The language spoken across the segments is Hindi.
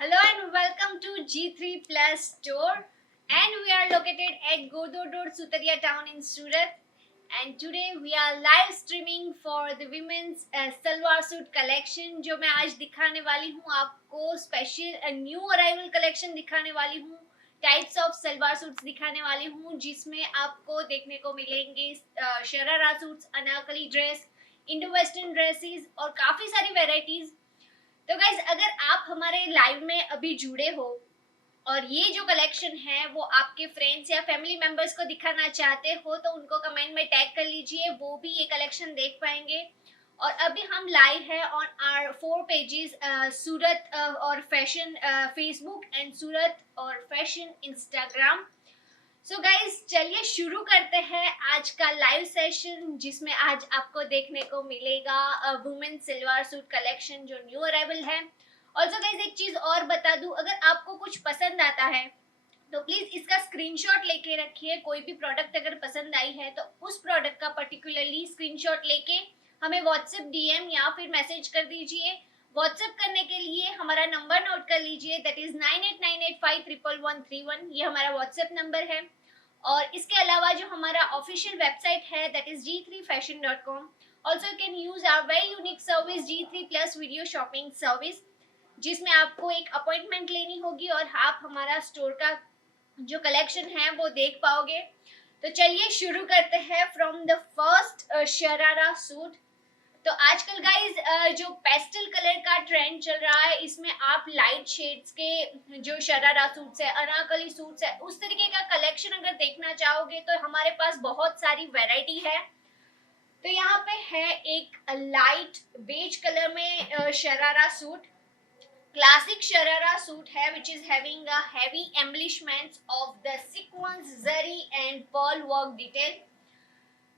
Hello and welcome to G3 Plus Store, and we are located at Godod Road, Sutaria town in Surat. And today we are live streaming for the women's salwar suit collection जो मैं आज दिखाने वाली हूँ आपको स्पेशल न्यू अराइवल कलेक्शन दिखाने वाली हूँ। टाइप्स ऑफ सलवार सूट्स दिखाने वाली हूँ जिसमें आपको देखने को मिलेंगे sharara suits, Anarkali dress, Indo western dresses और काफी सारी वेराइटीज। तो गाइज अगर आप हमारे लाइव में अभी जुड़े हो और ये जो कलेक्शन है वो आपके फ्रेंड्स या फैमिली मेंबर्स को दिखाना चाहते हो तो उनको कमेंट में टैग कर लीजिए, वो भी ये कलेक्शन देख पाएंगे। और अभी हम लाइव है ऑन आवर 4 पेजेस, सूरत और फैशन फेसबुक एंड सूरत और फैशन इंस्टाग्राम। सो गाइज चलिए शुरू करते हैं आज का लाइव सेशन जिसमें आज आपको देखने को मिलेगा वुमेन सलवार सूट कलेक्शन जो न्यू अराइवल है। ऑल्सो गाइज एक चीज और बता दूं, अगर आपको कुछ पसंद आता है तो प्लीज इसका स्क्रीनशॉट लेके रखिए। कोई भी प्रोडक्ट अगर पसंद आई है तो उस प्रोडक्ट का पर्टिकुलरली स्क्रीनशॉट लेके हमें व्हाट्सएप डीएम या फिर मैसेज कर दीजिए। व्हाट्सएप करने के लिए हमारा नंबर नोट कर लीजिए, दैट इज 9898511131। ये हमारा व्हाट्सएप नंबर है। और इसके अलावा जो हमारा ऑफिशियल वेबसाइट है that is g3fashion.com। Also you can use our very unique service G3 plus video shopping service, जिसमें आपको एक अपॉइंटमेंट लेनी होगी और आप हमारा स्टोर का जो कलेक्शन है वो देख पाओगे। तो चलिए शुरू करते हैं from the first sharara suit. तो आजकल गाइज जो पेस्टल कलर का ट्रेंड चल रहा है, इसमें आप लाइट शेड्स के जो शरारा सूट्स है, अनारकली सूट्स है, उस तरीके का कलेक्शन अगर देखना चाहोगे तो हमारे पास बहुत सारी वैरायटी है। तो यहाँ पे है एक लाइट बेज कलर में sharara suit, classic sharara suit है which is having a heavy embellishments of the sequence, zari and pearl work detail.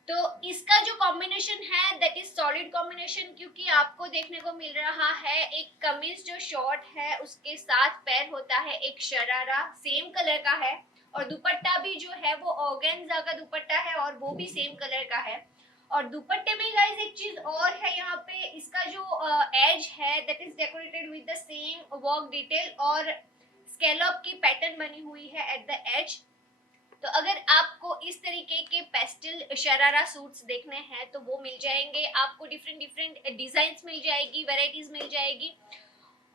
तो इसका जो कॉम्बिनेशन है दैट इज सॉलिड कॉम्बिनेशन, क्योंकि आपको देखने को मिल रहा है एक कमीज जो शॉर्ट है उसके साथ पैर होता है एक शरारा सेम कलर का है, और दुपट्टा भी जो है वो ऑर्गेन्जा का दुपट्टा है और वो भी सेम कलर का है। और दुपट्टे में गाइस एक चीज और है, यहाँ पे इसका जो एज है that is decorated with the same work detail और स्कैलप की पैटर्न बनी हुई है एट द एज। तो अगर आपको इस तरीके के पेस्टल शरारा सूट्स देखने हैं तो वो मिल जाएंगे आपको, डिफरेंट डिफरेंट डिजाइन मिल जाएगी, वेराइटीज मिल जाएगी।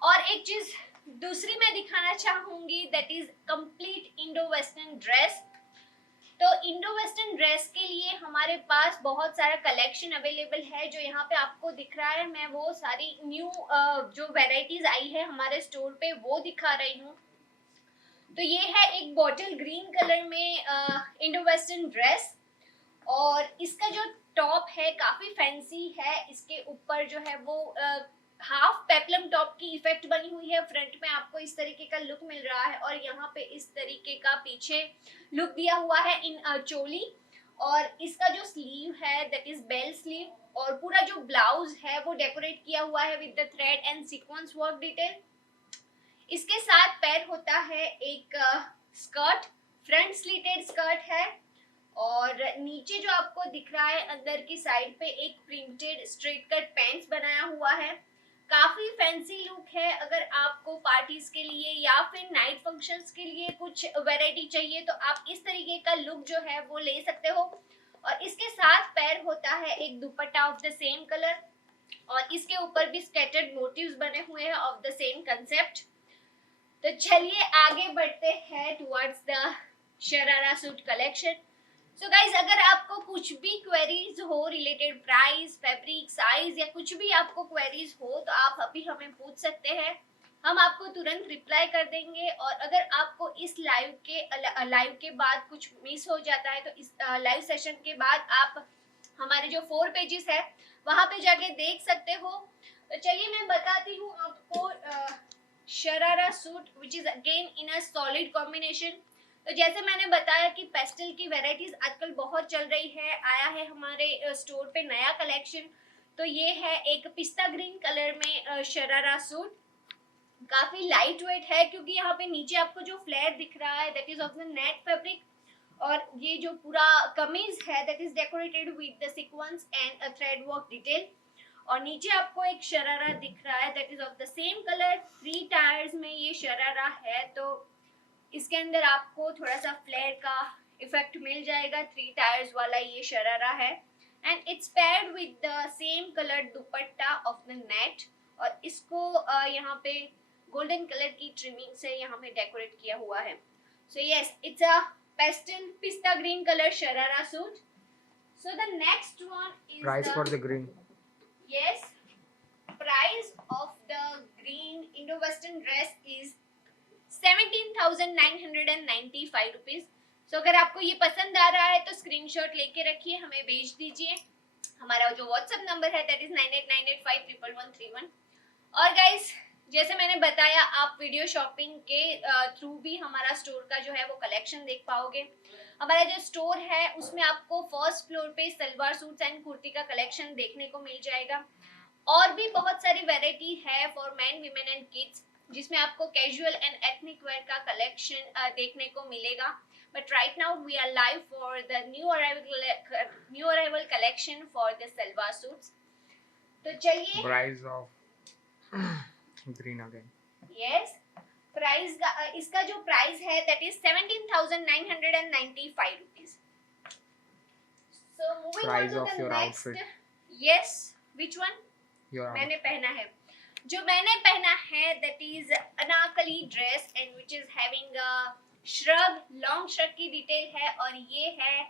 और एक चीज दूसरी मैं दिखाना चाहूंगी that is complete Indo western dress. तो इंडो वेस्टर्न ड्रेस के लिए हमारे पास बहुत सारा कलेक्शन अवेलेबल है जो यहाँ पे आपको दिख रहा है। मैं वो सारी न्यू जो वेराइटीज आई है हमारे स्टोर पे वो दिखा रही हूँ। तो ये है एक बॉटल ग्रीन कलर में इंडो वेस्टर्न ड्रेस, और इसका जो टॉप है काफी फैंसी है। इसके ऊपर जो है वो हाफ पेप्लम टॉप की इफेक्ट बनी हुई है, फ्रंट में आपको इस तरीके का लुक मिल रहा है और यहाँ पे इस तरीके का पीछे लुक दिया हुआ है इन चोली। और इसका जो स्लीव है दैट इज बेल स्लीव, और पूरा जो ब्लाउज है वो डेकोरेट किया हुआ है with the thread and sequence work detail. इसके साथ पैर होता है एक स्कर्ट, फ्रंट स्लीटेड स्कर्ट है, और नीचे जो आपको दिख रहा है अंदर की साइड पे एक प्रिंटेड स्ट्रेट कट पैंट्स बनाया हुआ है। काफी फैंसी लुक है। अगर आपको पार्टीज के लिए या फिर नाइट फंक्शंस के लिए कुछ वैरायटी चाहिए तो आप इस तरीके का लुक जो है वो ले सकते हो। और इसके साथ पैर होता है एक दुपट्टा ऑफ द सेम कलर, और इसके ऊपर भी स्कैटर्ड मोटिव्स बने हुए हैं ऑफ द सेम कंसेप्ट। तो चलिए आगे बढ़ते हैं towards the sharara suit collection. So guys अगर आपको कुछ भी क्वेरीज हो रिलेटेड प्राइस, फैब्रिक, साइज या कुछ भी आपको क्वेरीज हो तो आप अभी हमें पूछ सकते हैं, हम आपको तुरंत रिप्लाई कर देंगे। और अगर आपको इस लाइव के बाद कुछ मिस हो जाता है तो इस लाइव सेशन के बाद आप हमारे जो 4 पेजेस है वहां पे जाके देख सकते हो। तो चलिए मैं बताती हूँ आपको sharara suit which is again in a solid combination. तो जैसे मैंने बताया कि पेस्टल की वेराइटीज आजकल बहुत चल रही है, आया है हमारे स्टोर पे नया कलेक्शन। तो ये है एक पिस्ता ग्रीन कलर में शरारा सूट, काफी लाइट वेट है क्योंकि यहाँ पे नीचे आपको जो फ्लेयर दिख रहा है that is of the net fabric, और ये जो पूरा कमीज है that is decorated with the sequence and thread work detail. और नीचे आपको एक शरारा दिख रहा है that is of the same colour, 3 tyres में ये शरारा है, तो इसके अंदर आपको थोड़ा सा फ्लेयर का इफेक्ट मिल जाएगा। 3 टायर्स वाला ये शरारा है and it's paired with the same colour dupatta of the net, और इसको यहाँ पे गोल्डन कलर की ट्रिमिंग से यहाँ पे डेकोरेट किया हुआ है। So yes, it's a pastel pista green colour sharara suit. So the next one is Price for the green. Yes, price of the green Indo-Western dress is 17,995 rupees. So अगर आपको ये पसंद आ रहा है तो स्क्रीनशॉट लेके रखिए, हमें भेज दीजिए. हमारा जो व्हाट्सएप नंबर है दैट इज 9898511131. और गाइस, जैसे मैंने बताया, आप वीडियो शॉपिंग के थ्रू भी हमारा स्टोर का जो है वो कलेक्शन देख पाओगे. हमारा जो स्टोर है उसमें आपको फर्स्ट फ्लोर पे सलवार सूट्स एंड कुर्ती का कलेक्शन देखने को मिल जाएगा. और भी बहुत सारी वैरायटी है for man, women and kids, जिसमें आपको कैजुअल एंड एथनिक वेयर का कलेक्शन देखने को मिलेगा. But right now we are live for the new arrival collection for the salwar suits. तो चलिए, Price of green again. Yes, price का इसका जो प्राइस है that is 17,995 rupees. So moving on Price to of the your next. outfit. Yes, which one? Your मैंने पहना है, जो मैंने पहना है that is Anarkali dress and which is having a shrug, long shrug की डिटेल है, और ये है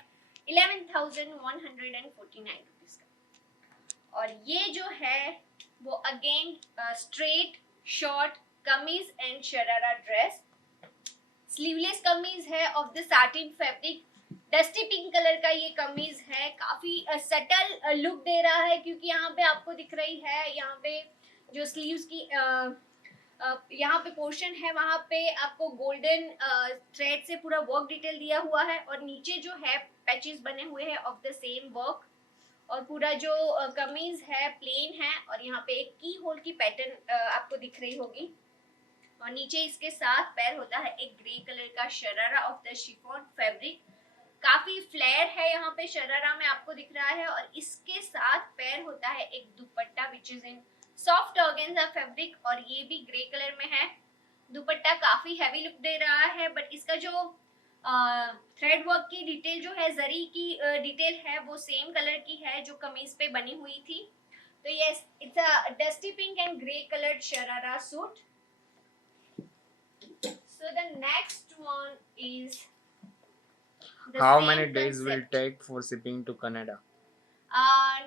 11,149 रुपीज का. और ये जो है वो अगेन स्ट्रेट शॉर्ट कमीज एंड शरारा ड्रेस, स्लीवलेस कमीज है of the satin fabric. Dusty pink colour का ये कमीज है, काफी सटल लुक दे रहा है, क्योंकि यहाँ पे आपको दिख रही है, यहाँ पे जो स्लीव्स की यहाँ पे पोर्शन है वहाँ पे आपको गोल्डन थ्रेड से पूरा वर्क डिटेल दिया हुआ है, और नीचे जो है पैचेस बने हुए हैं ऑफ द सेम वर्क, और पूरा जो कमीज है प्लेन है, और यहाँ पे एक की होल की पैटर्न आपको दिख रही होगी. और नीचे इसके साथ पैर होता है एक ग्रे कलर का sharara of the chiffon fabric. काफी फ्लेयर है यहाँ पे शरारा में आपको दिख रहा है, और इसके साथ पैर होता है एक दुपट्टा which is in soft organza fabric, और ये भी ग्रे कलर में है. दुपट्टा काफी हैवी लुक दे रहा है, बट इसका जो थ्रेड वर्क की डिटेल जो है, जरी की डिटेल है, वो सेम कलर की है जो कमीज पे बनी हुई थी. तो yes, it's a dusty pink and grey coloured sharara suit. So the next one is How many days will take for shipping to Canada?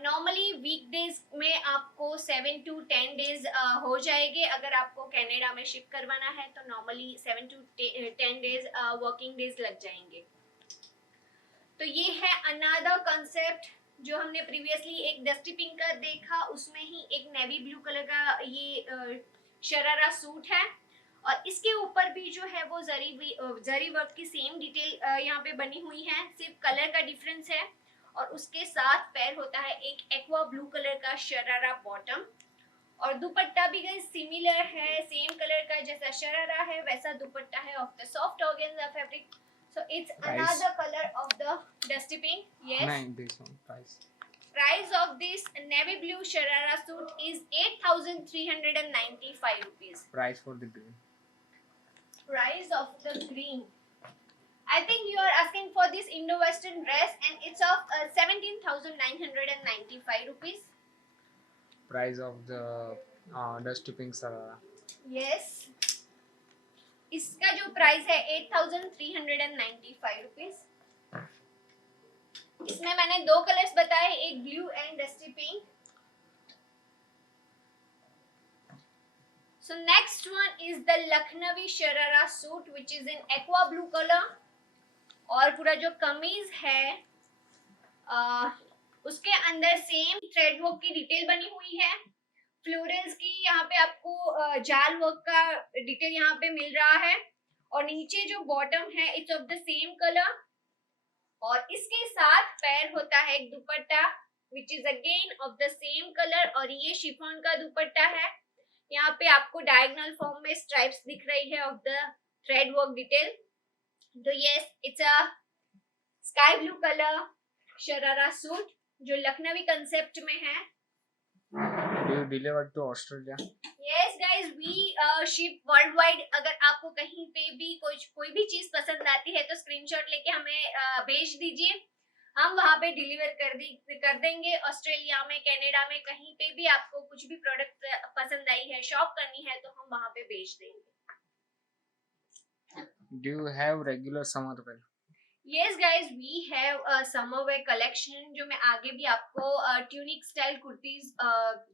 Normally weekdays में आपको 7 to 10 डेज हो जाएंगे. अगर आपको कनाडा में शिप करवाना है तो normally 7 to 10 days working days लग जाएंगे. तो ये है अनदर कंसेप्ट जो हमने प्रीवियसली एक डस्टी पिंक का देखा, उसमें ही एक नेवी ब्लू कलर का ये शरारा सूट है, और इसके ऊपर भी जो है वो जरी वर्क की सेम डिटेल यहाँ पे बनी हुई है, सिर्फ कलर का डिफरेंस है. और उसके साथ पैर होता है एक एक्वा ब्लू कलर का शरारा बॉटम, और दुपट्टा भी गाइस सिमिलर है, सेम कलर का जैसा शरारा है वैसा दुपट्टा है of the soft organza fabric. So it's another colour of the dusty pink. Yes, This one price. Price of this navy blue sharara suit is 8,395 rupees. Price for the green. Price of the green. I think you are asking for this Indo-Western dress and it's of 17,995 rupees. Price of the dusty pink sarara. Yes. इसका जो प्राइस है 8,395 रुपीज. इसमें मैंने 2 कलर्स बताए, एक blue and dusty pink. So next one is the Lucknowi sharara suit which is in aqua blue color, और पूरा जो कमीज है उसके अंदर सेम थ्रेड वर्क की डिटेल बनी हुई है, फ्लोरल्स की यहाँ पे आपको जाल वर्क का डिटेल यहाँ पे मिल रहा है, और नीचे जो बॉटम है it's of the same colour, और इसके साथ पैर होता है एक दुपट्टा which is again of the same colour, और ये शिफॉन का दुपट्टा है. यहाँ पे आपको डायगोनल फॉर्म में स्ट्राइप्स दिख रही है of the thread work detail. तो yes, it's a sky blue colour sharara suit जो लखनवी कंसेप्ट में है. Do you deliver to Australia? Yes guys, we ship worldwide. अगर आपको कहीं पे भी कोई भी चीज पसंद आती है तो स्क्रीनशॉट लेके हमें भेज दीजिए, हम वहाँ पे डिलीवर कर देंगे। ऑस्ट्रेलिया में, कनाडा में, कहीं पे भी आपको कुछ भी प्रोडक्ट पसंद आई है, शॉप करनी है, तो हम वहाँ पे भेज देंगे। Do you have regular summer wear? Yes guys, we have a summer wear collection जो मैं आगे भी आपको ट्यूनिक स्टाइल कुर्तीज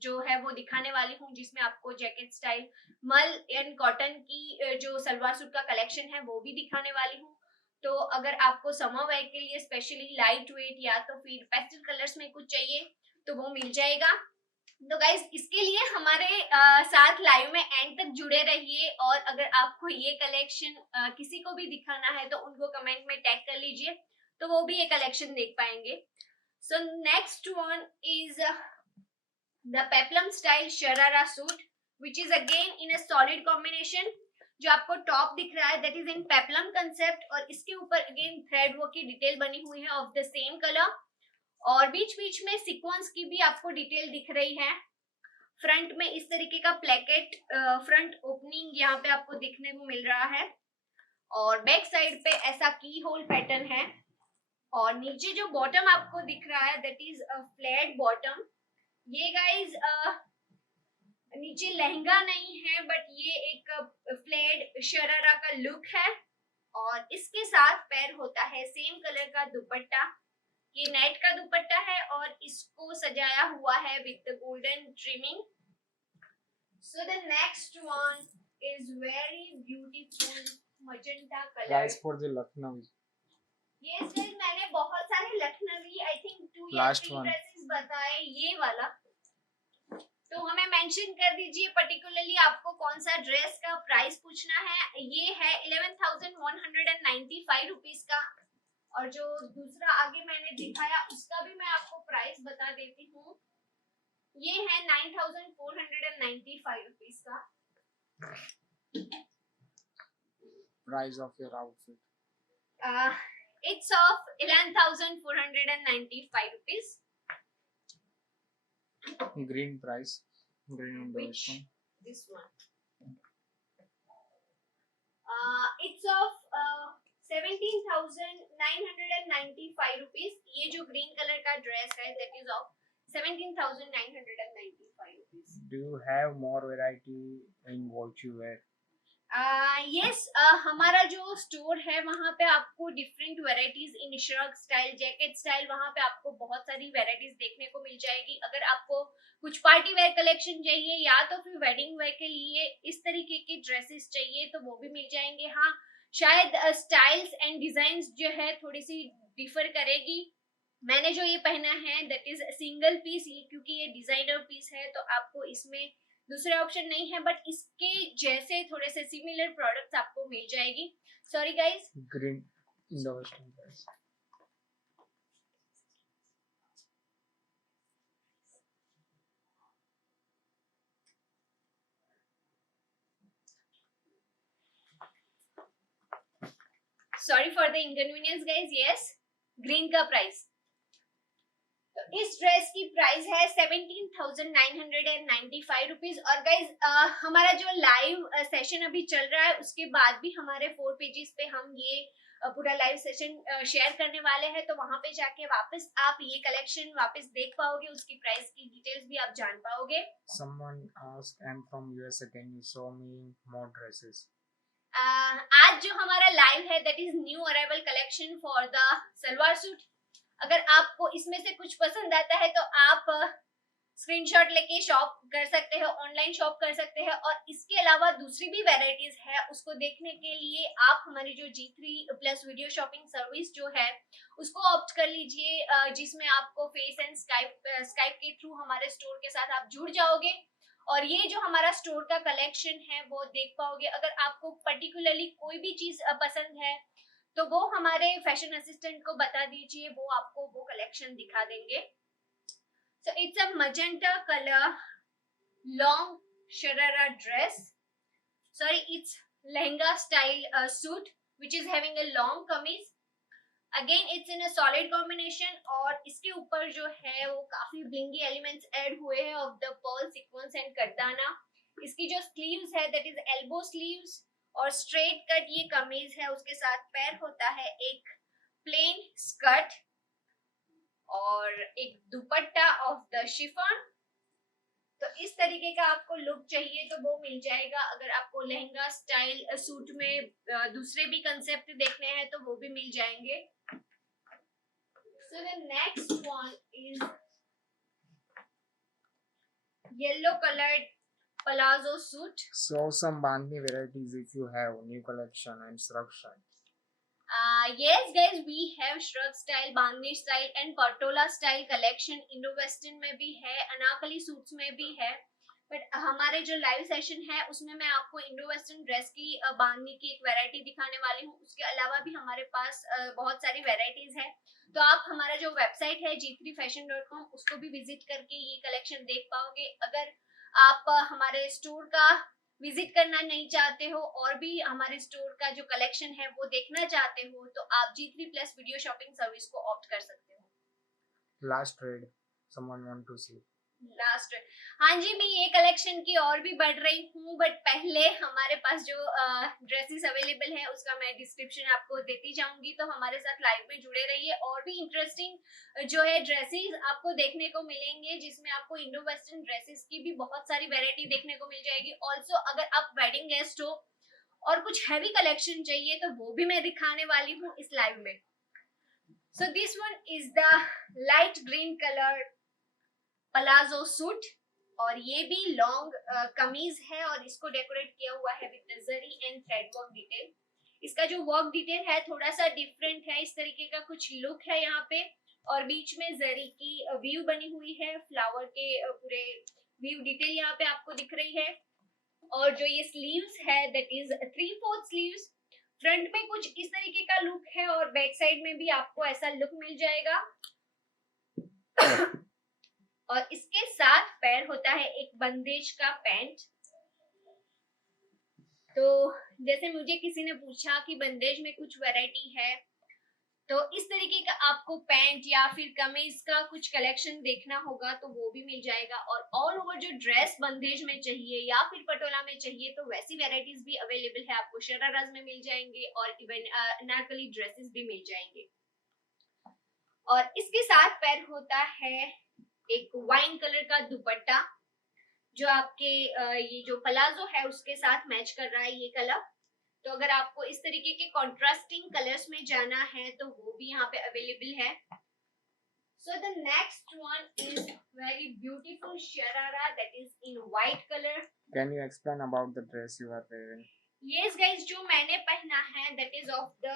जो है वो दिखाने वाली हूँ, जिसमें आपको जैकेट स्टाइल मल एंड कॉटन की जो सलवार सूट का कलेक्शन है वो भी दिखाने वाली हूँ। तो अगर आपको समर वेयर के लिए स्पेशली लाइट वेट या तो फिर पेस्टल कलर्स में कुछ चाहिए तो वो मिल जाएगा। तो गाइज इसके लिए हमारे साथ लाइव में एंड तक जुड़े रहिए, और अगर आपको ये कलेक्शन किसी को भी दिखाना है तो उनको कमेंट में टैग कर लीजिए, तो वो भी ये कलेक्शन देख पाएंगे। So next one is the peplum style sharara suit which is again in a solid combination. जो आपको टॉप दिख रहा है that is in peplum concept, और इसके ऊपर अगेन थ्रेड वर्क की डिटेल बनी हुई है ऑफ द सेम कलर, और बीच बीच में सीक्वेंस की भी आपको डिटेल दिख रही है। फ्रंट में इस तरीके का प्लेकेट फ्रंट ओपनिंग यहाँ पे आपको दिखने को मिल रहा है, और बैक साइड पे ऐसा की होल पैटर्न है, और नीचे जो बॉटम आपको दिख रहा है that is a flat bottom. ये गाइज नीचे लहंगा नहीं है बट ये एक फ्लैट शरारा का लुक है, और इसके साथ पैर होता है सेम कलर का दुपट्टा। ये नेट का दुपट्टा है और इसको सजाया हुआ है with golden trimming. So the next one is very beautiful magenta colour. Price for the Lucknowi. Yes guys, मैंने बहुत सारे लखनवी आई थिंक 2 या Last 3 one. ड्रेसेस बताए, ये वाला तो हमें मेंशन कर दीजिए पर्टिकुलरली आपको कौन सा ड्रेस का प्राइस पूछना है। ये है 11,195 रुपीस का, और जो दूसरा आगे मैंने दिखाया उसका भी मैं आपको प्राइस बता देती हूँ, ये है 9,495 रुपीस का। Price of your outfit. It's of 11,495 rupees. Green price. Green in the Which? one. This one. It's of 17,995 rupees. ये जो ग्रीन कलर का ड्रेस है that is of 17,995 rupees. Do you have more variety in what you wear? Yes, हमारा जो स्टोर है वहाँ पे आपको different varieties in shirt style, jacket style, वहाँ पे आपको बहुत सारी वेराइटीज देखने को मिल जाएगी। अगर आपको कुछ पार्टी वेयर कलेक्शन चाहिए या तो फिर वेडिंग वेयर के लिए इस तरीके के ड्रेसेस चाहिए तो वो भी मिल जाएंगे। हाँ, शायद स्टाइल्स एंड डिजाइन्स जो है थोड़ी सी डिफर करेगी। मैंने जो ये पहना है दैट इज सिंगल पीस, क्योंकि ये डिजाइनर पीस है तो आपको इसमें दूसरे ऑप्शन नहीं है, बट इसके जैसे थोड़े से सिमिलर प्रोडक्ट्स आपको मिल जाएगी। Sorry guys, Green in the western price. Sorry for the inconvenience guys. Yes, green का प्राइस, तो इस ड्रेस की प्राइस है 17,995 रुपीज। और गाइज हमारा जो लाइव सेशन अभी चल रहा है उसके बाद भी हमारे 4 पेजेस पे हम ये पूरा लाइव सेशन शेयर करने वाले हैं, तो वहां पे जाके वापस आप ये कलेक्शन वापस देख पाओगे, उसकी प्राइस की डिटेल्स भी आप जान पाओगे। Someone asked, I'm from USA. Can you show me more dresses? आज जो हमारा लाइव है that is new arrival collection for the salwar suit. अगर आपको इसमें से कुछ पसंद आता है तो आप स्क्रीनशॉट लेके शॉप कर सकते हो, ऑनलाइन शॉप कर सकते हैं, और इसके अलावा दूसरी भी वेराइटीज है उसको देखने के लिए आप हमारी जो G3+ वीडियो शॉपिंग सर्विस जो है उसको ऑप्ट कर लीजिए, जिसमें आपको फेस एंड स्काइप के थ्रू हमारे स्टोर के साथ आप जुड़ जाओगे और ये जो हमारा स्टोर का कलेक्शन है वो देख पाओगे। अगर आपको पर्टिकुलरली कोई भी चीज पसंद है तो वो हमारे फैशन असिस्टेंट को बता दीजिए, वो आपको वो कलेक्शन दिखा देंगे। सो it's a magenta colour long sharara dress, sorry it's lehenga style suit which is having a long kameez again it's in a solid combination और इसके ऊपर जो है वो काफी ब्लिंगी एलिमेंट्स ऐड हुए हैं of the pearl sequence and kardana. इसकी जो स्लीव्स है दैट इज एल्बो स्लीव्स और स्ट्रेट कट ये कमीज है, उसके साथ पैर होता है एक प्लेन स्कर्ट और एक दुपट्टा ऑफ द शिफॉन। तो इस तरीके का आपको लुक चाहिए तो वो मिल जाएगा। अगर आपको लहंगा स्टाइल सूट में दूसरे भी कंसेप्ट देखने हैं तो वो भी मिल जाएंगे। So the next one is yellow colored palazzo suit. So some bandhni varieties if you have new collection and shrug style. Yes guys, we have shrug style, bandhni style and patola style collection. Indo western में भी है, अनारकली सूट्स में भी है। बट हमारे जो लाइव सेशन है उसमें मैं आपको इंडो वेस्टर्न ड्रेस की बांधनी की एक वैरायटी दिखाने वाली हूँ। उसके अलावा भी हमारे पास बहुत सारी वैरायटीज है। तो आप हमारा जो वेबसाइट है g3fashion.com उसको भी विजिट करके ये कलेक्शन देख पाओगे। अगर आप हमारे स्टोर का विजिट करना नहीं चाहते हो और भी हमारे स्टोर का जो कलेक्शन है वो देखना चाहते हो तो आप G3+ वीडियो शॉपिंग सर्विस को ऑप्ट कर सकते हो। Last trade, someone want to see. Last, हाँ जी, मैं ये कलेक्शन की और भी बढ़ रही हूँ बट पहले हमारे पास जो ड्रेसेस अवेलेबल है उसका मैं डिस्क्रिप्शन आपको देती जाऊंगी। तो हमारे साथ लाइव में जुड़े रहिए और भी इंटरेस्टिंग जो है ड्रेसेस आपको देखने को मिलेंगे, जिसमें आपको इंडो वेस्टर्न ड्रेसेस की भी बहुत सारी वैरायटी देखने को मिल जाएगी। ऑल्सो अगर आप वेडिंग गेस्ट हो और कुछ हैवी कलेक्शन चाहिए तो वो भी मैं दिखाने वाली हूँ इस लाइव में। सो this one is the light green colour palazzo suit और ये भी लॉन्ग कमीज है और इसको डेकोरेट किया हुआ है with zari and thread work detail. इसका जो वर्क डिटेल है थोड़ा सा डिफरेंट है, इस तरीके का कुछ लुक है यहाँ पे और बीच में जरी की व्यू बनी हुई है, फ्लावर के पूरे व्यू डिटेल यहाँ पे आपको दिख रही है। और जो ये स्लीव्स है दैट इज 3/4 स्लीव्स। फ्रंट में कुछ इस तरीके का लुक है और बैक साइड में भी आपको ऐसा लुक मिल जाएगा। और इसके साथ पैर होता है एक बंदेज का पैंट। तो जैसे मुझे किसी ने पूछा कि बंदेज में कुछ वैरायटी है तो इस तरीके का आपको पैंट या फिर कमीज का कुछ कलेक्शन देखना होगा तो वो भी मिल जाएगा। और ऑल ओवर जो ड्रेस बंदेज में चाहिए या फिर पटोला में चाहिए तो वैसी वैरायटीज भी अवेलेबल है, आपको शराराज में मिल जाएंगे और इवन अनारकली ड्रेसेस भी मिल जाएंगे। और इसके साथ पैर होता है एक वाइन कलर का दुपट्टा जो आपके ये जो पलाजो है उसके साथ मैच कर रहा है ये कलर। तो अगर आपको इस तरीके के कॉन्ट्रास्टिंग कलर्स में जाना है तो वो भी यहाँ पे अवेलेबल है। So the next one is very beautiful sharara that is in white colour. Can you explain about the dress you are wearing? Yes guys, जो मैंने पहना है दैट इज ऑफ द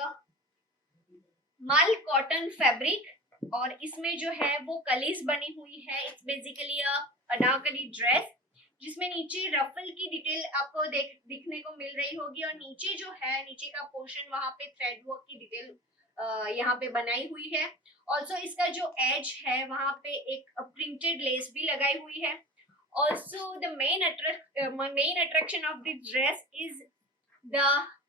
मल कॉटन फैब्रिक और इसमें जो है वो कलीज बनी हुई है। It's basically a Anarkali dress जिसमें नीचे रफल की डिटेल आपको दिखने को मिल रही होगी और नीचे जो है नीचे का पोर्शन वहां पे थ्रेड वर्क की डिटेल यहाँ पे बनाई हुई है। ऑल्सो इसका जो एज है वहां पे एक प्रिंटेड लेस भी लगाई हुई है। Also the main attraction of the dress is the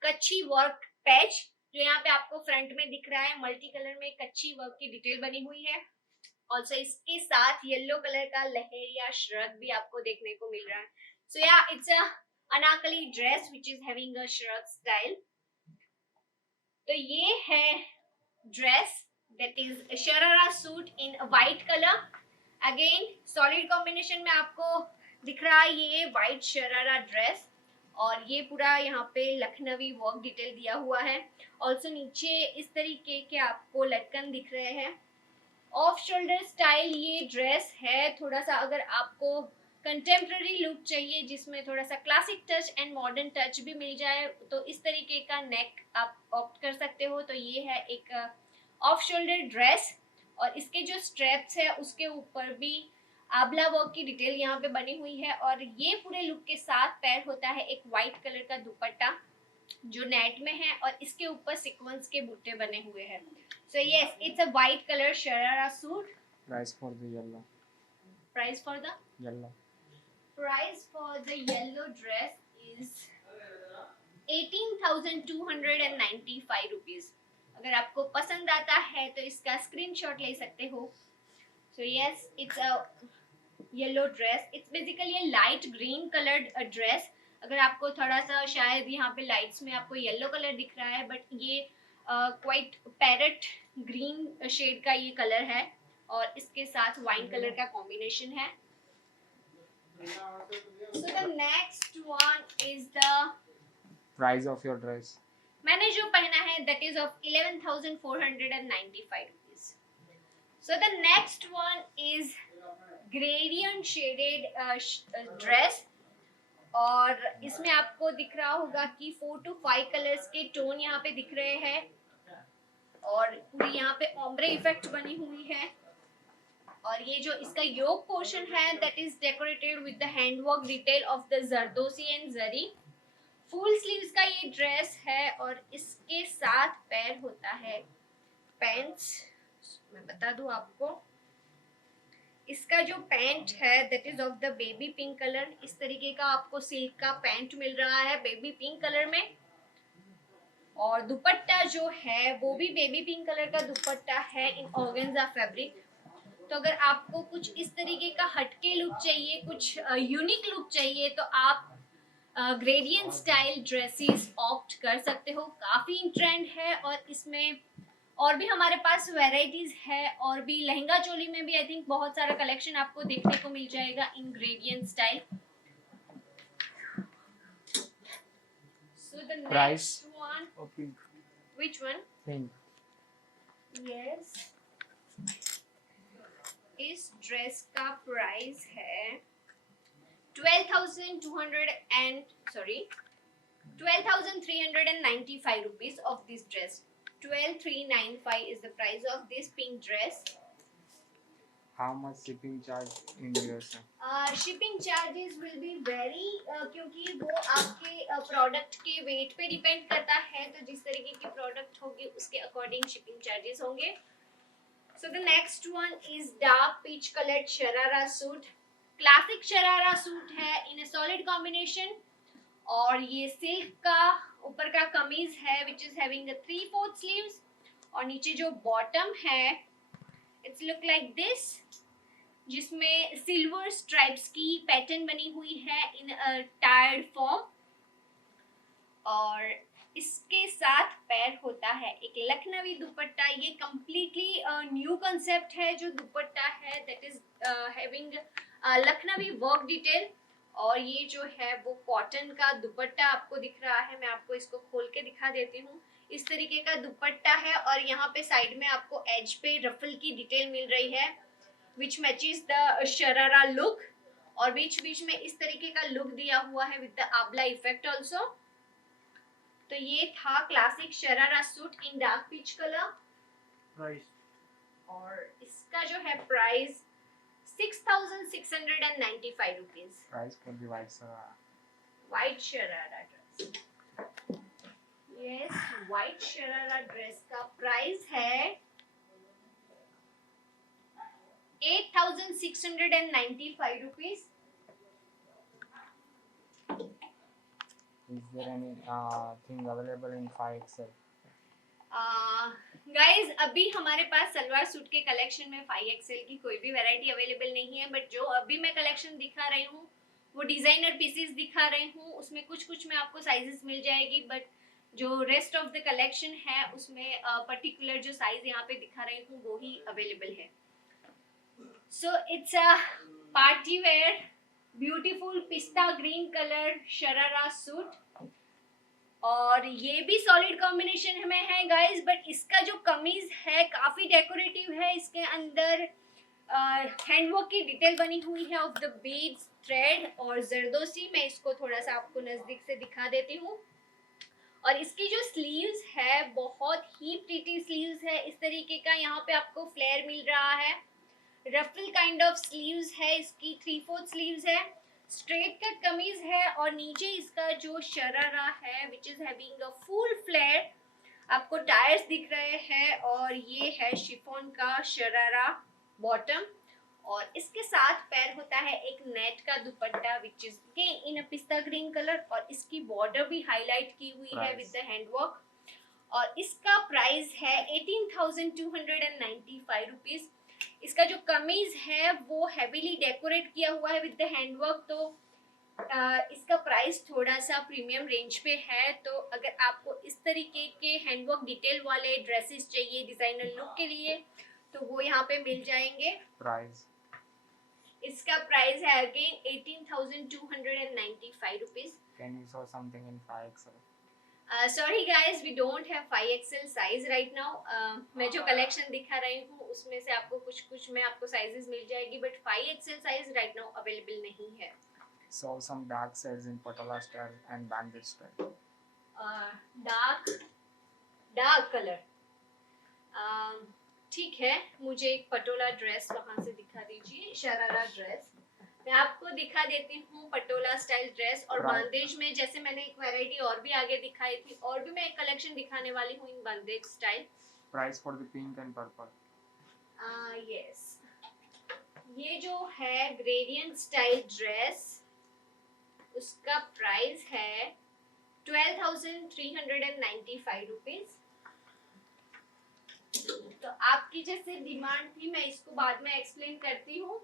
कच्ची वर्क पैच जो यहाँ पे आपको फ्रंट में दिख रहा है, मल्टी कलर में कच्ची वर्क की डिटेल बनी हुई है। ऑल्सो इसके साथ येलो कलर का लहर या श्रग भी आपको देखने को मिल रहा है। सो या it's a Anarkali dress which is having a shrug style. तो ये है dress that is sharara suit in white colour. Again solid combination में आपको दिख रहा है ये व्हाइट शरारा ड्रेस और ये पूरा यहाँ पे लखनवी वर्क डिटेल दिया हुआ है। ऑल्सो नीचे इस तरीके के आपको लटकन दिख रहे हैं। ऑफ शोल्डर स्टाइल ये ड्रेस है। थोड़ा सा अगर आपको कंटेम्प्रेरी लुक चाहिए जिसमें थोड़ा सा classic touch and modern touch भी मिल जाए तो इस तरीके का नेक आप ऑप्ट कर सकते हो। तो ये है एक ऑफ शोल्डर ड्रेस और इसके जो स्ट्रैप्स है उसके ऊपर भी आबला वर्क की डिटेल यहाँ पे बनी हुई है और ये पूरे लुक के साथ पैर होता है एक वाइट कलर का दुपट्टा जो नेट में है और इसके ऊपर सीक्वेंस के बूटे बने हुए हैं। सो yes, it's a white colour sharara suit. Price for the yellow. Price for the Yellow. price for the yellow dress is 18,295 rupees. अगर आपको पसंद आता है तो इसका स्क्रीनशॉट ले सकते हो. So yes, it's a yellow dress. It's basically a light green colored dress. अगर आपको थोड़ा सा शायद यहाँ पे लाइट्स में आपको येलो कलर दिख रहा है, बट ये क्वाइट पैरेट ग्रीन शेड का ये कलर है और इसके साथ वाइन कलर का कॉम्बिनेशन है. So the next one is the Price of your dress. मैंने जो पहना है that is of 11,495 rupees. So the next one is gradient shaded dress और इसमें आपको दिख रहा होगा कि 4 to 5 कलर्स के टोन यहाँ पे दिख रहे हैं और पूरी यहाँ पे ओम्ब्रे इफेक्ट बनी हुई है. और ये जो इसका योक पोर्शन है that is decorated with the handwork detail of the zardosi and zari. Full sleeves का ये ड्रेस है और इसके साथ पैर होता है पैंट्स. मैं बता दूं आपको, इसका जो पैंट है that is of the baby pink colour. इस तरीके का आपको सिल्क का पैंट मिल रहा है बेबी पिंक कलर में और दुपट्टा जो है वो भी बेबी पिंक कलर का दुपट्टा है इन ऑर्गेन्जा फैब्रिक. तो अगर आपको कुछ इस तरीके का हटके लुक चाहिए, कुछ यूनिक लुक चाहिए तो आप ग्रेडियंट स्टाइल ड्रेसेस ऑप्ट कर सकते हो. काफ़ी इन ट्रेंड है और इसमें और भी हमारे पास वैरायटीज है और भी लहंगा चोली में भी आई थिंक बहुत सारा कलेक्शन आपको देखने को मिल जाएगा in gradient style. So the next one, Oh, pink. Which one? Pink. Yes, इस ड्रेस का प्राइस है 12,395 rupees of this dress. 12,395 is the price of this pink dress. How much shipping charge in USA? Shipping charges will be very क्योंकि वो आपके प्रोडक्ट के वेट पे डिपेंड करता है, तो जिस तरीके की प्रोडक्ट होगी उसके अकॉर्डिंग शिपिंग चार्जेस होंगे. So the next one is dark peach colored sharara suit. Classic sharara suit है इन अ सॉलिड कॉम्बिनेशन और ये सिल्क का ऊपर का कमीज है विच इज हैविंग 3/4 स्लीव्स और नीचे जो बॉटम है इट्स लुक लाइक दिस, जिसमें सिल्वर स्ट्राइप्स की पैटर्न बनी हुई है इन अ टायर्ड फॉर्म और इसके साथ पैर होता है एक लखनवी दुपट्टा. ये कम्प्लीटली न्यू कंसेप्ट है जो दुपट्टा है that is having Lucknowi work detail और ये जो है वो कॉटन का दुपट्टा आपको दिख रहा है. मैं आपको इसको खोल के दिखा देती हूँ. इस तरीके का दुपट्टा है और यहाँ पे साइड में आपको एज पे रफल की डिटेल मिल रही है विच मैचेस द शरारा लुक और बीच बीच में इस तरीके का लुक दिया हुआ है with the abla effect also. तो ये था classic sharara suit in dark peach colour. Price. और इसका जो है price 6,695 rupees. Price for the white sarara. White sharara dress. Yes, white sharara dress का प्राइस है 8,695 rupees. Is there any thing available in 5XL? Guys अभी हमारे पास सलवार सूट के कलेक्शन में 5XL की कोई भी वैरायटी अवेलेबल नहीं है, बट जो अभी मैं कलेक्शन दिखा रही हूँ वो डिजाइनर पीसेस दिखा रही हूँ. उसमें कुछ में आपको साइजेस मिल जाएगी, बट जो रेस्ट ऑफ द कलेक्शन है उसमें पर्टिकुलर जो साइज यहाँ पे दिखा रही हूँ वो ही अवेलेबल है. सो it's a party wear beautiful पिस्ता ग्रीन कलर शरारा सूट और ये भी सॉलिड कॉम्बिनेशन में है गाइस, बट इसका जो कमीज है काफी डेकोरेटिव है. इसके अंदर हैंडवर्क की डिटेल बनी हुई है ऑफ द बीड्स थ्रेड और जरदोसी. मैं इसको थोड़ा सा आपको नजदीक से दिखा देती हूँ. और इसकी जो स्लीव्स है बहुत ही प्रीटी स्लीव्स है. इस तरीके का यहाँ पे आपको फ्लेयर मिल रहा है. रफल काइंड ऑफ स्लीव्स है इसकी. 3/4 स्लीव्स है. स्ट्रेट कट कमीज है और नीचे इसका जो शरारा है which is having a full flare. आपको टायर्स दिख रहे हैं और ये है शिफॉन का शरारा बॉटम और इसके साथ पैर होता है एक नेट का दुपट्टा विच इज इन अ पिस्ता ग्रीन कलर और इसकी बॉर्डर भी हाईलाइट की हुई है विद द हैंडवर्क. और इसका प्राइस है 18,295 रुपीज। इसका जो कमीज है वो हेवीली डेकोरेट किया हुआ है विद द हैंडवर्क, तो इसका प्राइस थोड़ा सा प्रीमियम रेंज पे है। तो अगर आपको इस तरीके के हैंडवर्क डिटेल वाले ड्रेसेस चाहिए डिजाइनर लुक के लिए तो वो यहाँ पे मिल जाएंगे। Price. इसका प्राइस है again 18,295 rupees. Can you show something in 5XL? Sorry guys, we don't have 5XL size right now. मैं जो कलेक्शन दिखा रही हूँ उसमें से आपको कुछ में आपको साइजेस मिल जाएगी, but 5XL size right now available नहीं है। Show some dark shades in patola style and bandage style. Dark colour, ठीक है। मुझे एक पटोला ड्रेस वहां से दिखा दीजिए, शरारा ड्रेस। मैं आपको दिखा देती हूँ पटोला स्टाइल ड्रेस। और Right. बांदेज में जैसे मैंने एक वैरायटी और भी आगे दिखाई थी, और भी मैं एक कलेक्शन दिखाने वाली हूँ in bandhej style. Price for the pink and purple. Yes, ये जो है ग्रेडियंट स्टाइल ड्रेस, उसका प्राइस है 12,395 रुपीज। तो आपकी जैसे डिमांड थी, मैं इसको बाद में एक्सप्लेन करती हूँ।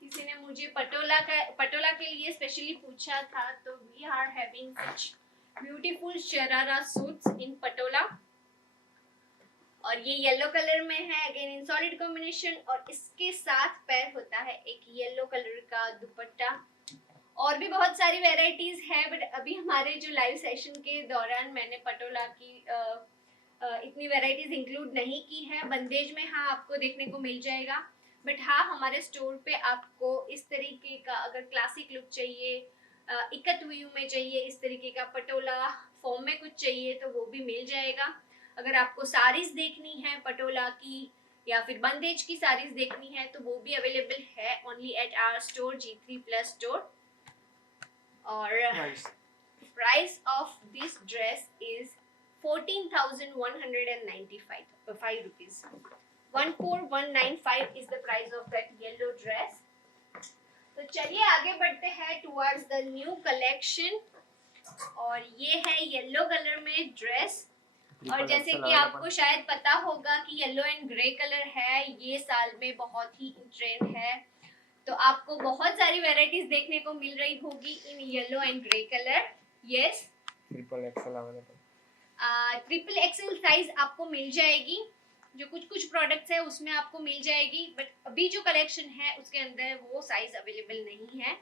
किसी ने मुझे पटोला के लिए स्पेशली पूछा था, तो we are having such beautiful sharara suits in Patola. और ये येलो कलर में है अगेन इन सॉलिड कॉम्बिनेशन, और इसके साथ पैर होता है एक येलो कलर का दुपट्टा। और भी बहुत सारी वैरायटीज है, बट अभी हमारे जो लाइव सेशन के दौरान मैंने पटोला की इतनी वैरायटीज इंक्लूड नहीं की है। बंदेज में हाँ आपको देखने को मिल जाएगा, बट हाँ हमारे स्टोर पे आपको इस तरीके का अगर क्लासिक लुक चाहिए, इकत व्यू में चाहिए, इस तरीके का पटोला फॉर्म में कुछ चाहिए तो वो भी मिल जाएगा। अगर आपको साड़ीज देखनी है पटोला की या फिर बंदेज की साड़ीज देखनी है तो वो भी अवेलेबल है only at our store G3+ store. और price of this dress is 14,195 rupees. 14,195 is the price of that yellow dress. तो चलिए आगे बढ़ते हैं towards the new collection। और ये है येलो कलर में ड्रेस। और जैसे कि आपको शायद पता होगा कि येलो एंड ग्रे कलर है, ये साल में बहुत ही ट्रेंड है। तो आपको बहुत सारी वैरायटीज देखने को मिल रही होगी in yellow and grey colour. Yes, XXL available. XXL size आपको मिल जाएगी। जो कुछ प्रोडक्ट्स है उसमें आपको मिल जाएगी, बट अभी जो कलेक्शन है उसके अंदर वो साइज अवेलेबल नहीं है।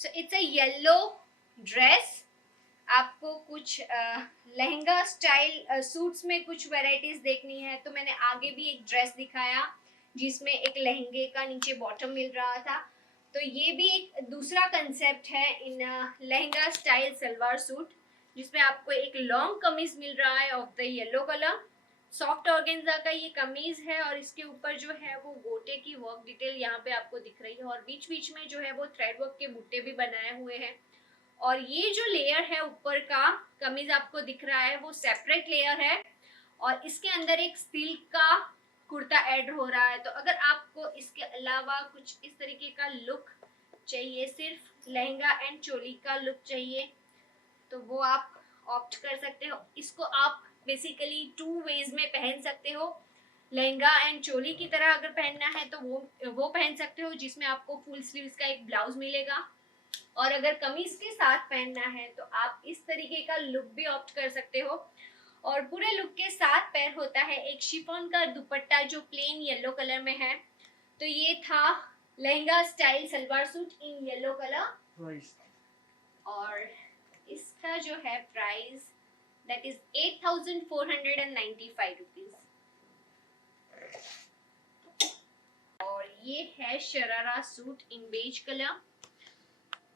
सो इट्स अ येलो ड्रेस। आपको कुछ लहंगा स्टाइल सूट्स में कुछ वैरायटीज देखनी है तो मैंने आगे भी एक ड्रेस दिखाया जिसमें एक लहंगे का नीचे बॉटम मिल रहा था। तो ये भी एक दूसरा कंसेप्ट है इन लहंगा स्टाइल सलवार सूट, जिसमें आपको एक लॉन्ग कमीज मिल रहा है of the yellow colour. Soft organza का ये कमीज है और इसके ऊपर जो है वो गोटे की वर्क डिटेल यहाँ पे आपको दिख रही है, और बीच बीच में जो है वो थ्रेड वर्क के बुट्टे भी बनाए हुए हैं। और ये जो लेयर है ऊपर का कमीज आपको दिख रहा है वो सेपरेट लेयर है, और इसके अंदर एक सिल्क का कुर्ता ऐड हो रहा है। तो अगर आपको इसके अलावा कुछ इस तरीके का लुक चाहिए, सिर्फ लहंगा एंड चोली का लुक चाहिए, तो वो आप ऑप्ट कर सकते हो। इसको आप बेसिकली 2 वेज में पहन सकते हो। लहंगा एंड चोली की तरह अगर पहनना है तो वो पहन सकते हो, जिसमें आपको फुल स्लीव्स का एक ब्लाउज मिलेगा। और अगर कमीज के साथ पहनना है तो आप इस तरीके का लुक भी ऑप्ट कर सकते हो। और पूरे लुक के साथ पैर होता है एक शिफॉन का दुपट्टा जो प्लेन येलो कलर में है। तो ये था lehenga style salwar suit in yellow colour. और इसका जो है प्राइस दैट इज 8,495 रुपीज। और ये है sharara suit in beige colour,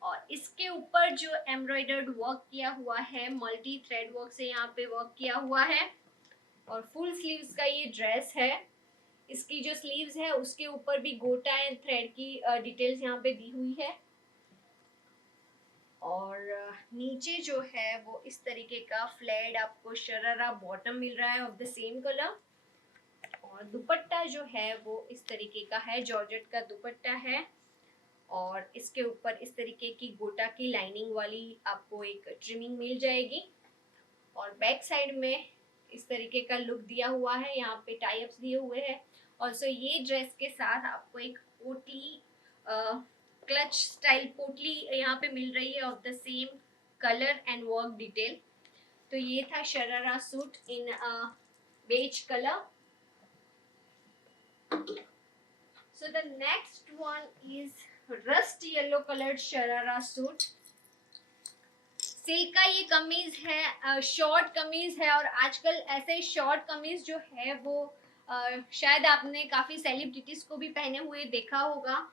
और इसके ऊपर जो एम्ब्रॉयडर्ड वर्क किया हुआ है, मल्टी थ्रेड वर्क से यहाँ पे वर्क किया हुआ है। और फुल स्लीव्स का ये ड्रेस है। इसकी जो स्लीव्स है उसके ऊपर भी गोटा एंड थ्रेड की डिटेल्स यहाँ पे दी हुई है। और नीचे जो है वो इस तरीके का फ्लैट आपको शरारा बॉटम मिल रहा है ऑफ द सेम कलर। और दुपट्टा जो है वो इस तरीके का है, जॉर्जेट का दुपट्टा है। और इसके ऊपर इस तरीके की गोटा की लाइनिंग वाली आपको एक ट्रिमिंग मिल जाएगी। और बैक साइड में इस तरीके का लुक दिया हुआ है, यहाँ पे टाई अप्स दिए हुए हैं। ऑल्सो ये ड्रेस के साथ आपको एक पोटली क्लच स्टाइल पोटली यहाँ पे मिल रही है of the same colour and work detail. तो ये था sharara suit in beige colour. So the next one is rust yellow colored sharara suit. Silk का ये कमीज है, शॉर्ट कमीज है, और आजकल ऐसे शॉर्ट कमीज जो है वो शायद आपने काफी सेलिब्रिटीज को भी पहने हुए देखा होगा।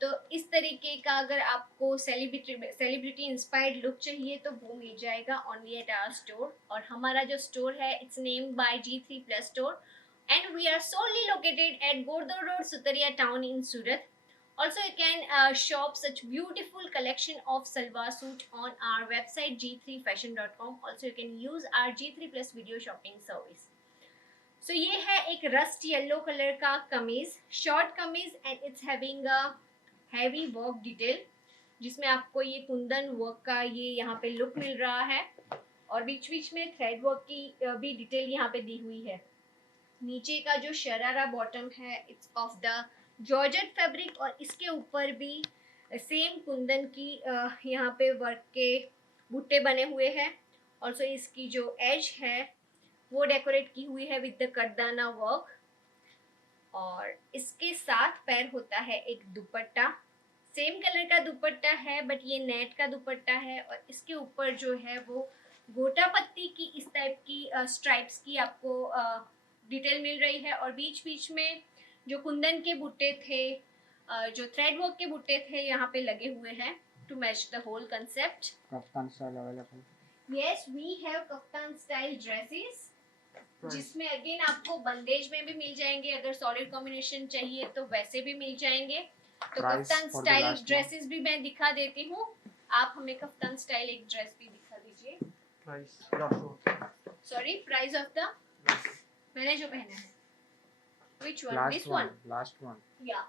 तो इस तरीके का अगर आपको सेलिब्रिटी इंस्पायर्ड लुक चाहिए तो वो मिल जाएगा ओनली एट आवर स्टोर। और हमारा जो स्टोर है it's named by G3+ store and we are solely located at Gordon Road, Sutaria town in Surat. Also, you can shop such beautiful collection of salwar suit on our website g3fashion.com. Also, you can use our G3+ video shopping service. So, ये है एक rust yellow color का कमीज, short कमीज, and it's having a heavy work detail, जिसमें आपको ये कुंदन वर्क का ये यहाँ पे लुक मिल रहा है, और बीच बीच में थ्रेड वर्क की भी डिटेल यहाँ पे दी हुई है। नीचे का जो शरारा बॉटम है it's of the georgette fabric, और इसके ऊपर भी सेम कुंदन की यहाँ पे वर्क के बुट्टे बने हुए हैं। ऑल्सो इसकी जो एज है वो डेकोरेट की हुई है विद द करदाना वर्क, और इसके साथ पैर होता है एक दुपट्टा, सेम कलर का दुपट्टा है बट ये नेट का दुपट्टा है, और इसके ऊपर जो है वो गोटा पत्ती की इस टाइप की स्ट्राइप्स की आपको डिटेल मिल रही है, और बीच बीच में जो कुंदन के बुट्टे थे, जो थ्रेड वर्क के बुट्टे थे यहाँ पे लगे हुए हैं to match the whole concept. Kaftan style available. Yes, we have kaftan style dresses, जिसमें अगेन आपको बंदेज में भी मिल जाएंगे, अगर सॉलिड कॉम्बिनेशन चाहिए तो वैसे भी मिल जाएंगे। तो कफ्तान स्टाइल ड्रेसेस भी मैं दिखा देती हूँ, आप हमें कफ्तान स्टाइल एक ड्रेस भी दिखा दीजिए। सॉरी, प्राइस ऑफ द मैंने जो पहना है which one? This one? Last one. Yeah.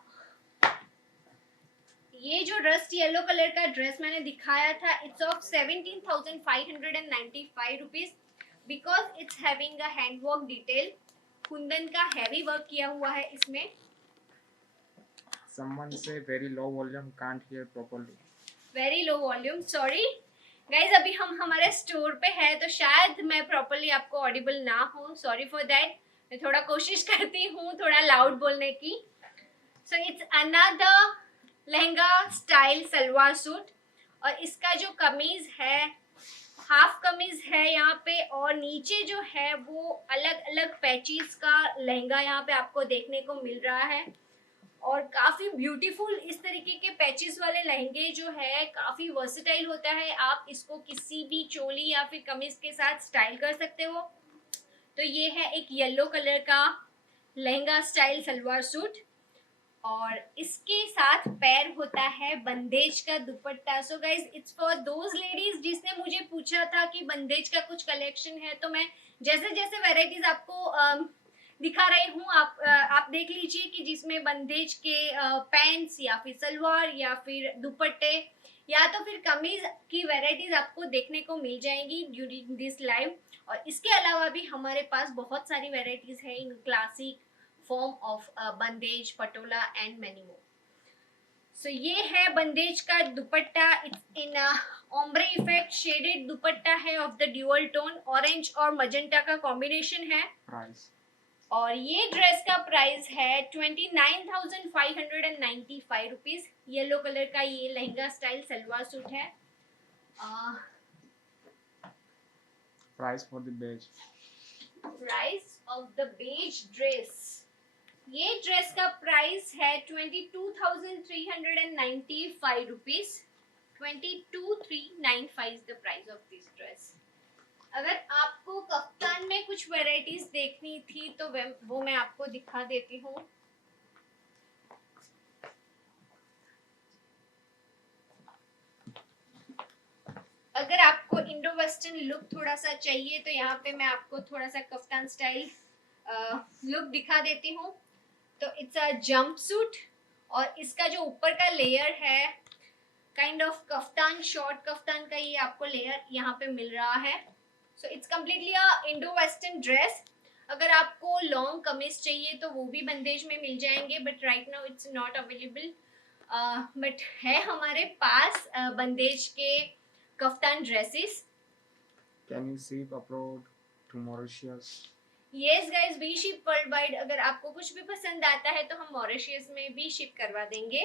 ये जो रस्ट येलो कलर का ड्रेस मैंने दिखाया था it's of 17,595 rupees, because it's having a hand work detail, Kundan का हैवी वर्क किया हुआ है इसमें। Someone say very low volume, can't hear properly. Very low volume, sorry guys, अभी हम हमारे स्टोर पे है तो शायद मैं प्रॉपरली आपको ऑडिबल ना हो, सॉरी फॉर दैट। मैं थोड़ा कोशिश करती हूँ थोड़ा लाउड बोलने की। So it's another lehenga style salwar suit, और इसका जो कमीज है हाफ कमीज है यहाँ पे, और नीचे जो है वो अलग अलग पैचेस का लहंगा यहाँ पे आपको देखने को मिल रहा है, और काफी ब्यूटीफुल इस तरीके के पैचेस वाले लहंगे जो है काफी वर्सेटाइल होता है, आप इसको किसी भी चोली या फिर कमीज के साथ स्टाइल कर सकते हो। तो ये है एक येलो कलर का लहंगा स्टाइल सलवार सूट, और इसके साथ पैर होता है बंदेज का दुपट्टा। So guys, it's for those ladies जिसने मुझे पूछा था कि बंदेज का कुछ कलेक्शन है, तो मैं जैसे जैसे वेराइटीज आपको दिखा रही हूँ, आप देख लीजिए कि जिसमें बंदेज के पैंट्स या फिर सलवार या फिर दुपट्टे या तो फिर कमीज की वेराइटीज आपको देखने को मिल जाएंगी ड्यूरिंग दिस लाइव। और इसके अलावा भी हमारे पास बहुत सारी वेराइटीज है in classic form of bandhej, Patola and many more. So ये है बंदेज का dupatta, it's in ombre effect shaded dupatta है of the dual tone, orange और मजेंटा का कॉम्बिनेशन है। Price. और ये ड्रेस का प्राइस है 29,595 रुपीज। येलो कलर का ये लहंगा स्टाइल सलवार सूट है। Price for the beige. Price of the beige dress, ये ड्रेस का प्राइस है 22,395 rupees. 22,395 is the price of this dress. अगर आपको कफ्तान में कुछ वैरायटीज देखनी थी तो वो मैं आपको दिखा देती हूँ। अगर आपको इंडो वेस्टर्न लुक थोड़ा सा चाहिए तो यहाँ पे मैं आपको थोड़ा सा कफ्तान स्टाइल लुक दिखा देती हूँ। तो इट्स अ जंप सूट, और इसका जो ऊपर का लेयर है kind of kaftan, short kaftan का ये आपको लेयर यहाँ पे मिल रहा है। So it's completely a Indo western dress. अगर आपको लॉन्ग कमीज चाहिए तो वो भी बंदेज में मिल जाएंगे, but right now it's not available. But है हमारे पास बंदेज के kaftan dresses. Can you ship abroad to Mauritius? Yes guys, we ship world wide. अगर आपको कुछ भी पसंद आता है तो हम मॉरिशियस में भी शिप करवा देंगे.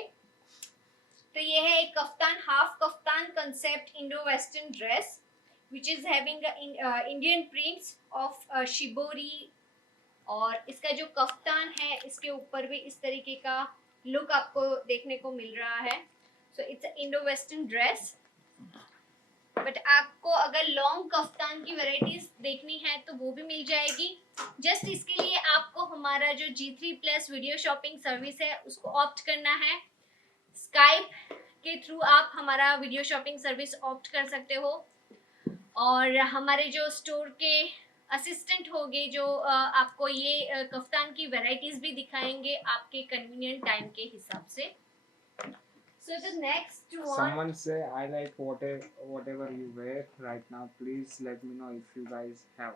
तो ये है एक kaftan, half kaftan concept Indo western dress which is having Indian prints of shibori. और इसका जो कफ्तान है इसके ऊपर भी इस तरीके का लुक आपको देखने को मिल रहा है. So it's Indo western dress. But आपको अगर लॉन्ग कफ्तान की वैरायटीज देखनी है तो वो भी मिल जाएगी. जस्ट इसके लिए आपको हमारा जो G3+ वीडियो शॉपिंग सर्विस है उसको ऑप्ट करना है. स्काइप के थ्रू आप हमारा वीडियो शॉपिंग सर्विस ऑप्ट कर सकते हो. और हमारे जो स्टोर के असिस्टेंट होंगे जो आपको ये कफ्तान की वैरायटीज भी दिखाएंगे आपके कन्वीनियंट टाइम के हिसाब से. So the next one. Someone say I like whatever you wear right now. Please let me know if you guys have.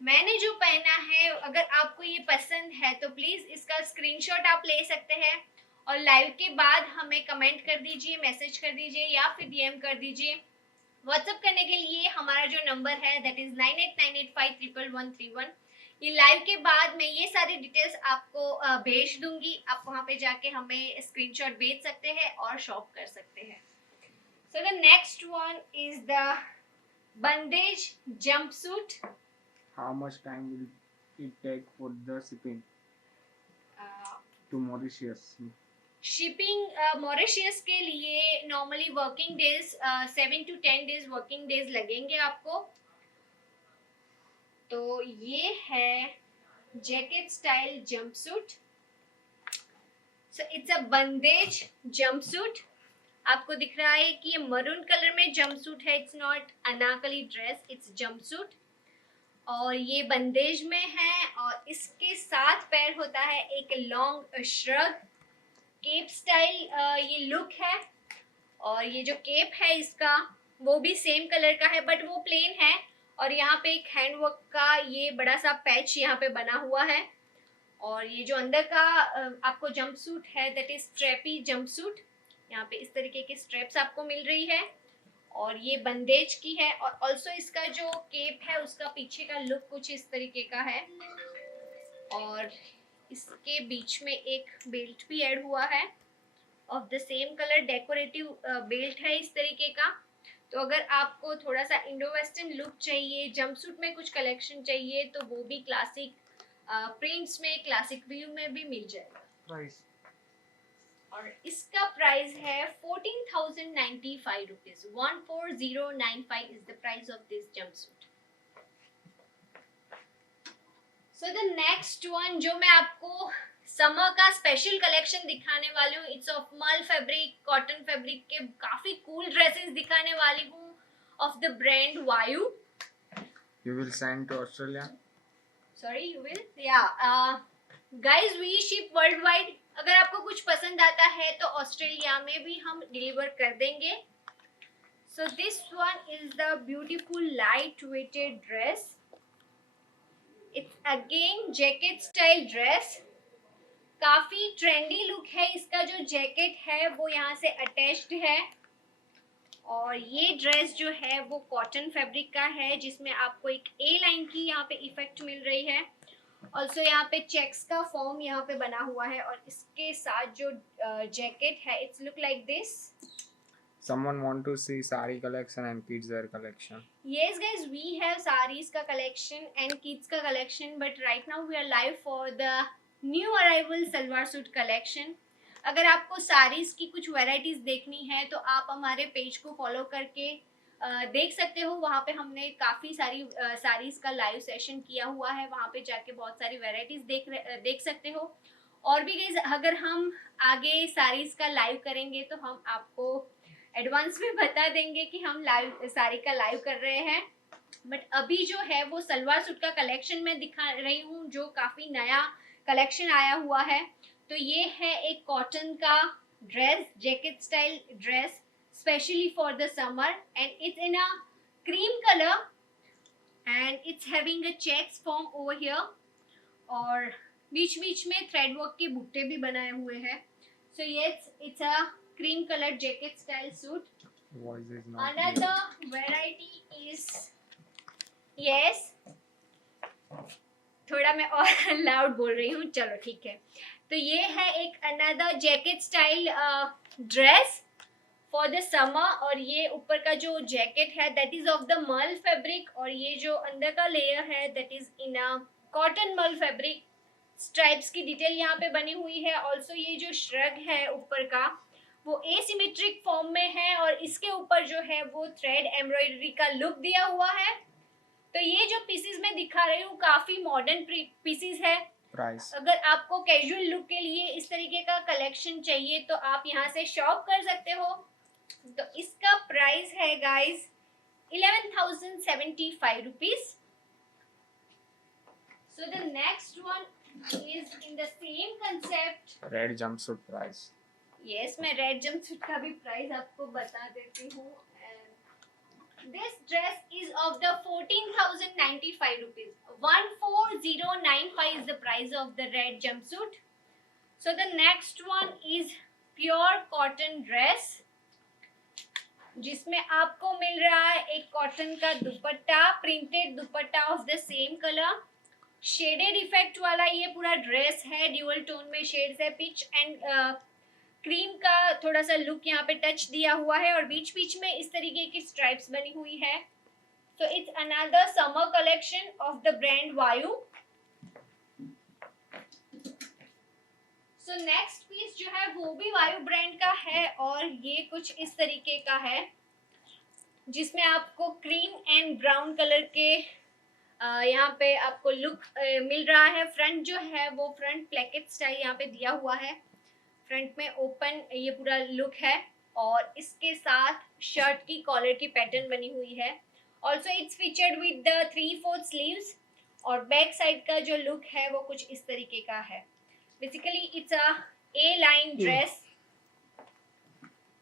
मैंने जो पहना है, अगर आपको ये पसंद है तो प्लीज इसका स्क्रीनशॉट आप ले सकते हैं और लाइव के बाद हमें कमेंट कर दीजिए, मैसेज कर दीजिए या फिर DM कर दीजिए. व्हाट्सएप करने के लिए हमारा जो नंबर है दैट इज 9898511131. ये लाइव के बाद मैं ये सारी डिटेल्स आपको भेज दूंगी. आप वहां पे जाके हमें स्क्रीनशॉट भेज सकते हैं और शॉप कर सकते हैं. So the next one is the bandhej jumpsuit. How much time will it take for the shipping to Mauritius? Shipping Mauritius के लिए normally working days 7 to 10 days working days लगेंगे आपको. तो ये है jacket style jumpsuit. So it's a bandhej jumpsuit. आपको दिख रहा है कि ये मरून कलर में जंपसूट है. It's not Anarkali dress, it's jumpsuit. और ये बंदेज में है और इसके साथ पैर होता है एक लॉन्ग श्रग केप स्टाइल. ये लुक है. और ये जो केप है इसका वो भी सेम कलर का है बट वो प्लेन है. और यहाँ पे एक हैंडवर्क का ये बड़ा सा पैच यहाँ पे बना हुआ है. और ये जो अंदर का आपको जंपसूट है दैट इज स्ट्रेपी जंपसूट. यहाँ पे इस तरीके की स्ट्रेप्स आपको मिल रही है और ये बंदेज की है. और ऑल्सो इसका जो केप है उसका पीछे का लुक कुछ इस तरीके का है. और इसके बीच में एक बेल्ट भी ऐड हुआ है of the same colour. Decorative belt है इस तरीके का. तो अगर आपको थोड़ा सा इंडो वेस्टर्न लुक चाहिए, जंपसूट में कुछ कलेक्शन चाहिए तो वो भी क्लासिक प्रिंट्स में, क्लासिक व्यू में भी मिल जाएगा. Price. और इसका प्राइस है 14,095 rupees. 14095 is the price of this jumpsuit. So the next one जो मैं आपको समर का स्पेशल कलेक्शन दिखाने वाली हूँ, it's of mul fabric, cotton fabric के काफी कूल ड्रेसेस दिखाने वाली हूँ of the brand Vayu. You will send to Australia? Sorry you will yeah guys we ship world wide. अगर आपको कुछ पसंद आता है तो ऑस्ट्रेलिया में भी हम डिलीवर कर देंगे. So this one is the beautiful light weighted dress. It's again jacket style dress. काफी ट्रेंडी लुक है. इसका जो जैकेट है वो यहाँ से अटैच्ड है. और ये ड्रेस जो है वो कॉटन फैब्रिक का है जिसमें आपको एक ए लाइन की यहाँ पे इफेक्ट मिल रही है. ऑल्सो यहाँ पे चेक्स का फॉर्म यहाँ पे बना हुआ है. और इसके साथ जो जैकेट है it's look like this. Someone want to see sari collection and kids wear collection? Yes guys, we have sarees का collection and kids का collection, but right now we are live for the new arrival salwar suit collection. अगर आपको साड़ीज की कुछ वैरायटीज देखनी है तो आप हमारे पेज को फॉलो करके देख सकते हो. वहाँ पे हमने काफ़ी सारी साड़ीज का लाइव सेशन किया हुआ है. वहाँ पे जाके बहुत सारी वैरायटीज देख सकते हो. और भी गाइस अगर हम आगे साड़ीज का लाइव करेंगे तो हम आपको एडवांस में बता देंगे कि हम लाइव साड़ी का लाइव कर रहे हैं. बट अभी जो है वो सलवार सूट का कलेक्शन मैं दिखा रही हूँ जो काफ़ी नया कलेक्शन आया हुआ है. तो ये है एक कॉटन का dress, jacket style dress specially for the summer and it's in a cream colour. And it's having a checks form over here, और बीच बीच में थ्रेड वर्क के बुट्टे भी बनाए हुए हैं. सो yes, it's a cream colored jacket style suit. Voice is not Another variety is, yes, थोड़ा मैं और लाउड बोल रही हूँ, चलो ठीक है. तो ये है एक another jacket style dress for the summer, और ये ऊपर का जो जैकेट है दैट इज ऑफ द मल फैब्रिक, और ये जो अंदर का लेयर है that is in a cotton मल फैब्रिक. स्ट्राइप्स की डिटेल यहाँ पे बनी हुई है. ऑल्सो ये जो श्रग है ऊपर का वो एसिमेट्रिक फॉर्म में है, और इसके ऊपर जो है वो थ्रेड एम्ब्रॉयडरी का लुक दिया हुआ है. तो ये जो पीसेस मैं दिखा रही हूँ काफी मॉडर्न पीसेस है. प्राइस. अगर आपको कैजुअल लुक के लिए इस तरीके का कलेक्शन चाहिए तो आप यहाँ से शॉप कर सकते हो. तो इसका प्राइस है guys 11,075 rupees. So the next one is in the same concept. Red jumpsuit price. Yes, मैं रेड जंपसूट का भी प्राइस आपको बता देती हूँ. This dress is of the 14,095 rupees. 14,095 is the price of the red jumpsuit. So the next one is pure cotton dress, जिसमें आपको मिल रहा है एक कॉटन का दुपट्टा, printed dupatta of the same colour. Shaded effect वाला ये पूरा ड्रेस है. ड्यूअल टोन में शेड्स है. पिच एंड क्रीम का थोड़ा सा लुक यहाँ पे टच दिया हुआ है, और बीच बीच में इस तरीके की स्ट्राइप्स बनी हुई है. So it's another summer collection of the brand Vayu. So next piece जो है वो भी वायु ब्रांड का है, और ये कुछ इस तरीके का है जिसमें आपको क्रीम एंड ब्राउन कलर के यहाँ पे आपको लुक मिल रहा है. फ्रंट जो है वो फ्रंट प्लेकेट स्टाइल यहाँ पे दिया हुआ है. फ्रंट में ओपन ये पूरा लुक है, और इसके साथ शर्ट की कॉलर की पैटर्न बनी हुई है. Also it's featured with the 3/4 sleeves, और बैक साइड का जो लुक है वो कुछ इस तरीके का है. Basically it's a A-line dress.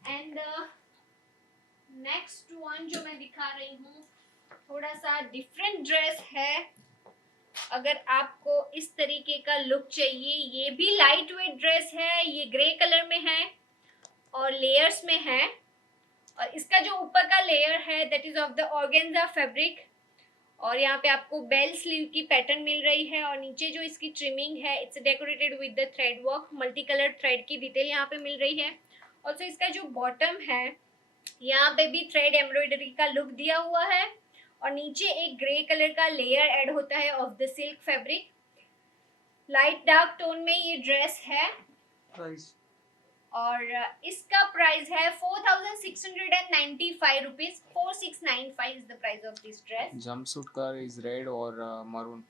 And next one जो मैं दिखा रही हूँ थोड़ा सा डिफरेंट ड्रेस है. अगर आपको इस तरीके का लुक चाहिए, ये भी लाइट वेट ड्रेस है. ये ग्रे कलर में है और लेयर्स में है, और इसका जो ऊपर का लेयर है that is of the organza fabric, और यहाँ पे आपको बेल स्लीव की पैटर्न मिल रही है, और नीचे जो इसकी ट्रिमिंग है it's decorated with the thread work. Multi colour thread की डिटेल यहाँ पे मिल रही है. ऑल्सो इसका जो बॉटम है यहाँ पे भी थ्रेड एम्ब्रॉयडरी का लुक दिया हुआ है, और नीचे एक ग्रे कलर का लेयर ऐड होता है of the silk fabric. Light dark tone में ये ड्रेस है. प्राइस. और इसका प्राइस है 4,695 rupees. 4,695 is the price of this dress. Jumpsuit colour is red और मरून.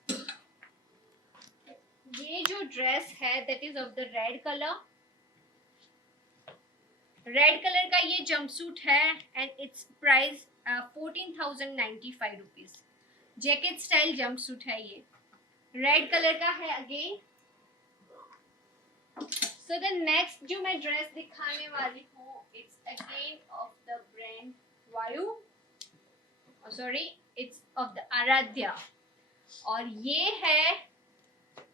ये जो ड्रेस है that is of the red colour. Red colour का ये जंपसूट है, and it's price 14,095 rupees. Jacket style jumpsuit है ये. रेड कलर का है अगेन. So the next जो मैं ड्रेस दिखाने वाली हूँ it's again of the brand Vayu. Sorry, it's of the Aradhya. और ये है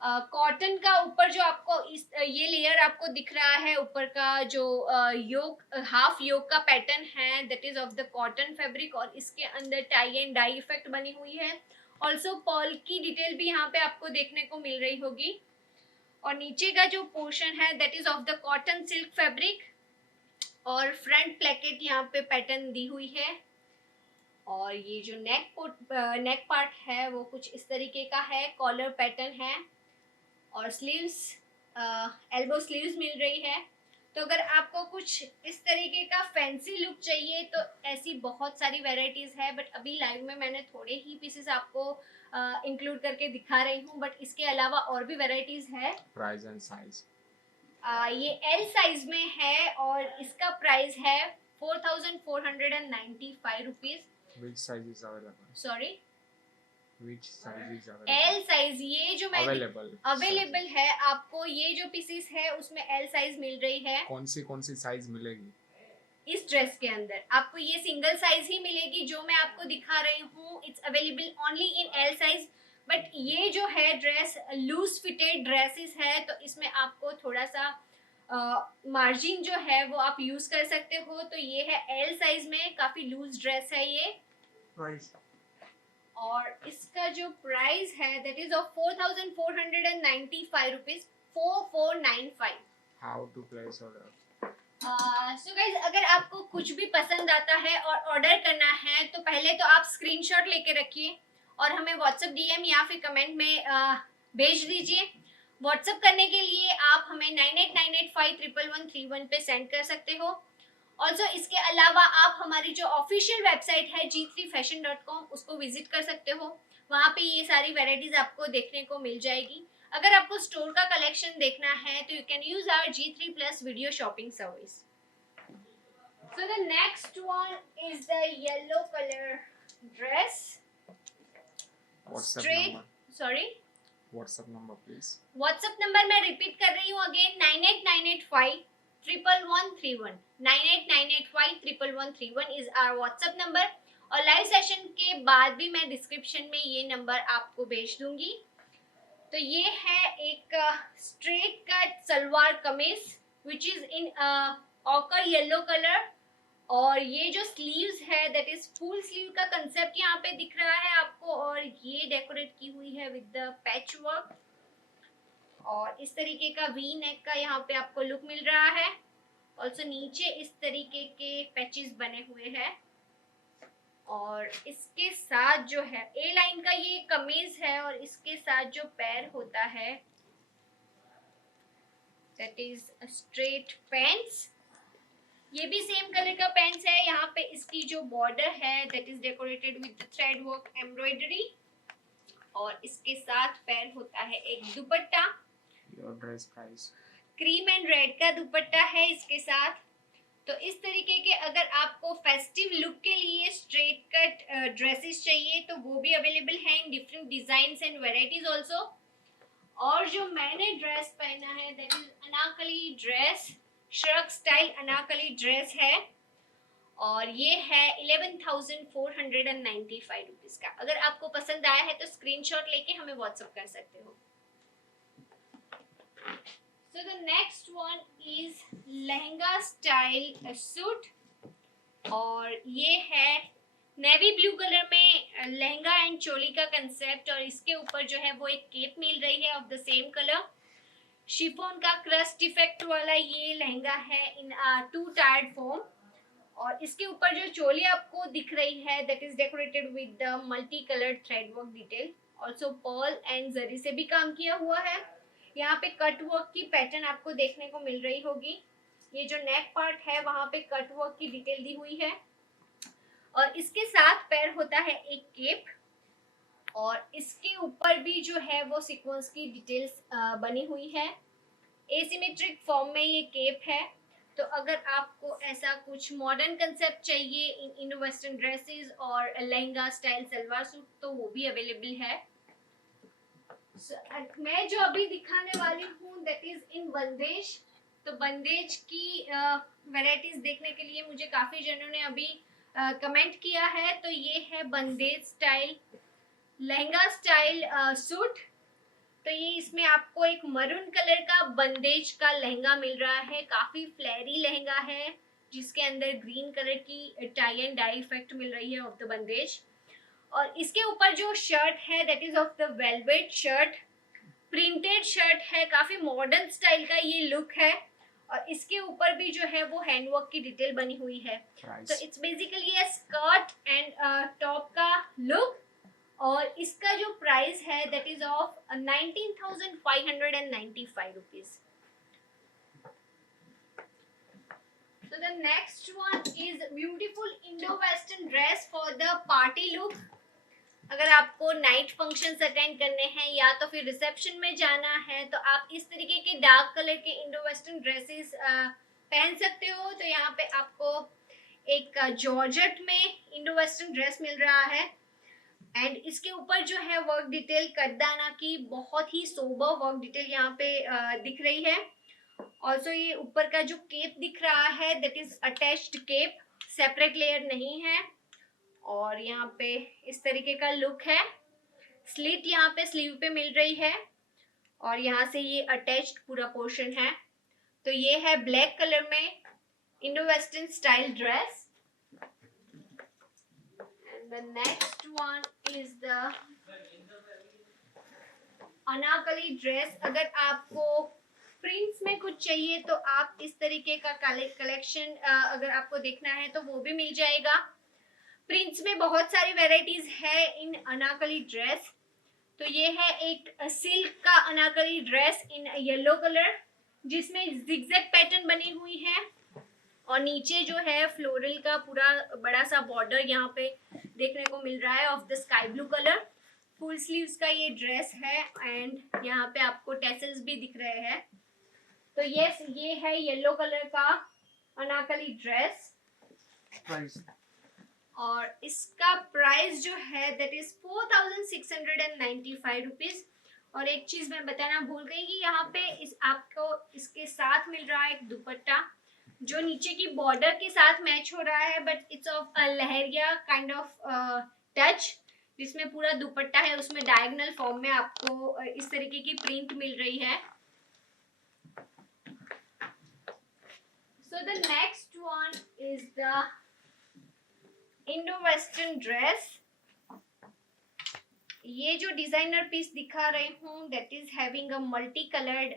कॉटन का ऊपर जो आपको ये लेयर आपको दिख रहा है ऊपर का जो योक हाफ योक का पैटर्न है that is of the cotton fabric, और इसके अंदर टाई एंड डाई इफेक्ट बनी हुई है. ऑल्सो पर्ल की डिटेल भी यहाँ पे आपको देखने को मिल रही होगी. और नीचे का जो पोर्शन है that is of the cotton silk fabric, और फ्रंट प्लेकेट यहाँ पे पैटर्न दी हुई है. और ये जो नेक पार्ट है वो कुछ इस तरीके का है. कॉलर पैटर्न है, और स्लीव्स एल्बो स्लीव्स मिल रही है. तो अगर आपको कुछ इस तरीके का फैंसी लुक चाहिए तो ऐसी बहुत सारी वैरायटीज है, बट अभी लाइव में मैंने थोड़े ही पीसेस आपको इंक्लूड करके दिखा रही हूँ, बट इसके अलावा और भी वैरायटीज है. Price and size. ये एल साइज में है, और इसका प्राइस है 4,495 rupees. Which size is available? Sorry, Which size is available? L size. ये जो मैं अवेलेबल है आपको, ये जो पीसेस है उसमें एल साइज मिल रही है. कौन सी साइज मिलेगी? इस ड्रेस के अंदर आपको ये सिंगल साइज ही मिलेगी जो मैं आपको दिखा रही हूँ. It's available only in L size. But ये जो है ड्रेस लूज फिटेड ड्रेसेस है, तो इसमें आपको थोड़ा सा मार्जिन जो है वो आप यूज कर सकते हो. तो ये है एल साइज में, काफी लूज ड्रेस है ये. Price. और इसका जो प्राइस है that is of 4495 rupees. 4495. How to place order? So guys, अगर आपको कुछ भी पसंद आता है और ऑर्डर करना है तो पहले तो आप स्क्रीनशॉट लेके रखिए और हमें व्हाट्सएप डीएम या फिर कमेंट में भेज दीजिए. व्हाट्सएप करने के लिए आप हमें 9898511131 पे सेंड कर सकते हो. ऑल्सो इसके अलावा आप हमारी जो ऑफिशियल वेबसाइट है g3fashion.com उसको विजिट कर सकते हो. वहाँ पे ये सारी वेराइटीज आपको देखने को मिल जाएगी. अगर आपको स्टोर का कलेक्शन देखना है तो you can use our G3 Plus video shopping service. So the next one is the yellow colour dress. WhatsApp Straight. number. Sorry, WhatsApp number, please. WhatsApp number मैं रिपीट कर रही हूँ again. 9898511131. 9898511131 is our WhatsApp number. और लाइव सेशन के बाद भी मैं डिस्क्रिप्शन में ये नंबर आपको भेज दूंगी. तो ये है एक straight cut salwar kameez which is in occur yellow colour. और ये जो स्लीव्स है दैट इज फुल स्लीव का कंसेप्ट यहाँ पे दिख रहा है आपको. और ये डेकोरेट की हुई है विद द पैच वर्क. और इस तरीके का वी नेक का यहाँ पे आपको लुक मिल रहा है. ऑल्सो नीचे इस तरीके के पैचेस बने हुए हैं. और इसके साथ जो है ए लाइन का ये कमीज है और इसके साथ जो पैर होता है दैट इज स्ट्रेट पैंट्स. ये भी सेम कलर का पैंट्स है. यहाँ पे इसकी जो बॉर्डर है that is decorated with thread work embroidery. और इसके साथ पैर होता है एक दुपट्टा. Your dress price. Cream and red का दुपट्टा है इसके साथ. तो इस तरीके के अगर आपको फेस्टिव लुक के लिए स्ट्रेट कट ड्रेसेस चाहिए तो वो भी अवेलेबल है in different designs and varieties also. और जो मैंने ड्रेस पहना है that is Anarkali dress. Shrug style Anarkali dress है. और ये है 11,495 रुपीज का. अगर आपको पसंद आया है तो स्क्रीनशॉट लेके हमें व्हाट्सएप कर सकते हो. So the next one is lehenga style suit. और ये है नेवी ब्लू कलर में लहंगा एंड चोली का कंसेप्ट. और इसके ऊपर जो है वो एक केप मिल रही है of the same colour. Chiffon का क्रस्ट इफेक्ट वाला ये लहंगा है इन 2 टायर्ड फॉर्म. और इसके ऊपर जो चोली आपको दिख रही है that is decorated with the multi coloured thread work detail. Also pearl and zari से भी काम किया हुआ है. यहाँ पे कट वर्क की पैटर्न आपको देखने को मिल रही होगी. ये जो नेक पार्ट है वहां पे कट वर्क की डिटेल दी हुई है. और इसके साथ पैर होता है एक केप. और इसके ऊपर भी जो है वो सीक्वेंस की डिटेल्स बनी हुई है. एसिमेट्रिक फॉर्म में ये केप है. तो अगर आपको ऐसा कुछ मॉडर्न कंसेप्ट चाहिए इन इंडो वेस्टर्न ड्रेसेस और लहंगा स्टाइल सलवार सूट तो वो भी अवेलेबल है. मैं जो अभी दिखाने वाली हूँ दैट इज इन बंदेज. तो बंदेज की वैरायटीज देखने के लिए मुझे काफी जनों ने अभी कमेंट किया है. तो ये है बंदेज स्टाइल लहंगा स्टाइल सूट. तो ये इसमें आपको एक मरून कलर का बंदेज का लहंगा मिल रहा है. काफी फ्लैरी लहंगा है जिसके अंदर ग्रीन कलर की टाई एंड डाई इफेक्ट मिल रही है ऑफ द बंदेज. और इसके ऊपर जो शर्ट है that is of the velvet shirt. Printed shirt है. काफी मॉडर्न स्टाइल का ये लुक है. और इसके ऊपर भी जो है वो हैंडवर्क की डिटेल बनी हुई है. तो it's basically a skirt and top का लुक. और इसका जो प्राइस है that is of 19,595 rupees. So the next one is beautiful Indo-Western dress for the party look. अगर आपको नाइट फंक्शंस अटेंड करने हैं या तो फिर रिसेप्शन में जाना है तो आप इस तरीके के डार्क कलर के इंडो वेस्टर्न ड्रेसेस पहन सकते हो. तो यहाँ पे आपको एक जॉर्जेट में इंडो वेस्टर्न ड्रेस मिल रहा है. एंड इसके ऊपर जो है वर्क डिटेल कटदाना की बहुत ही सोबर वर्क डिटेल यहाँ पे दिख रही है. ऑल्सो ये ऊपर का जो केप दिख रहा है that is attached cape, separate layer नहीं है। और यहाँ पे इस तरीके का लुक है। स्लिट यहाँ पे स्लीव पे मिल रही है और यहाँ से ये अटैच्ड पूरा पोर्शन है। तो ये है ब्लैक कलर में Indo western style dress. And the next one is the Anarkali dress. अगर आपको प्रिंट्स में कुछ चाहिए तो आप इस तरीके का कलेक्शन अगर आपको देखना है तो वो भी मिल जाएगा। प्रिंट्स में बहुत सारी वेराइटीज है इन अनारकली ड्रेस। तो ये है एक सिल्क का Anarkali dress in yellow colour जिसमें जिगजैग पैटर्न बनी हुई है और नीचे जो है फ्लोरल का पूरा बड़ा सा बॉर्डर यहाँ पे देखने को मिल रहा है of the sky blue colour. Full sleeves का ये ड्रेस है एंड यहाँ पे आपको टेसल्स भी दिख रहे हैं। तो यस, ये है येलो कलर का अनारकली ड्रेस और इसका प्राइस जो है दैट इज 4695 रुपीज। और एक चीज मैं बताना भूल गई कि यहाँ पे आपको इसके साथ मिल रहा है एक दुपट्टा जो नीचे की बॉर्डर के साथ मैच हो रहा है, but it's of a leheriya kind of touch, जिसमें पूरा दुपट्टा है उसमें डायगोनल फॉर्म में आपको इस तरीके की प्रिंट मिल रही है। So the next one is the Indo western dress. ये जो डिजाइनर पीस दिखा रही हूँ that is having a multi coloured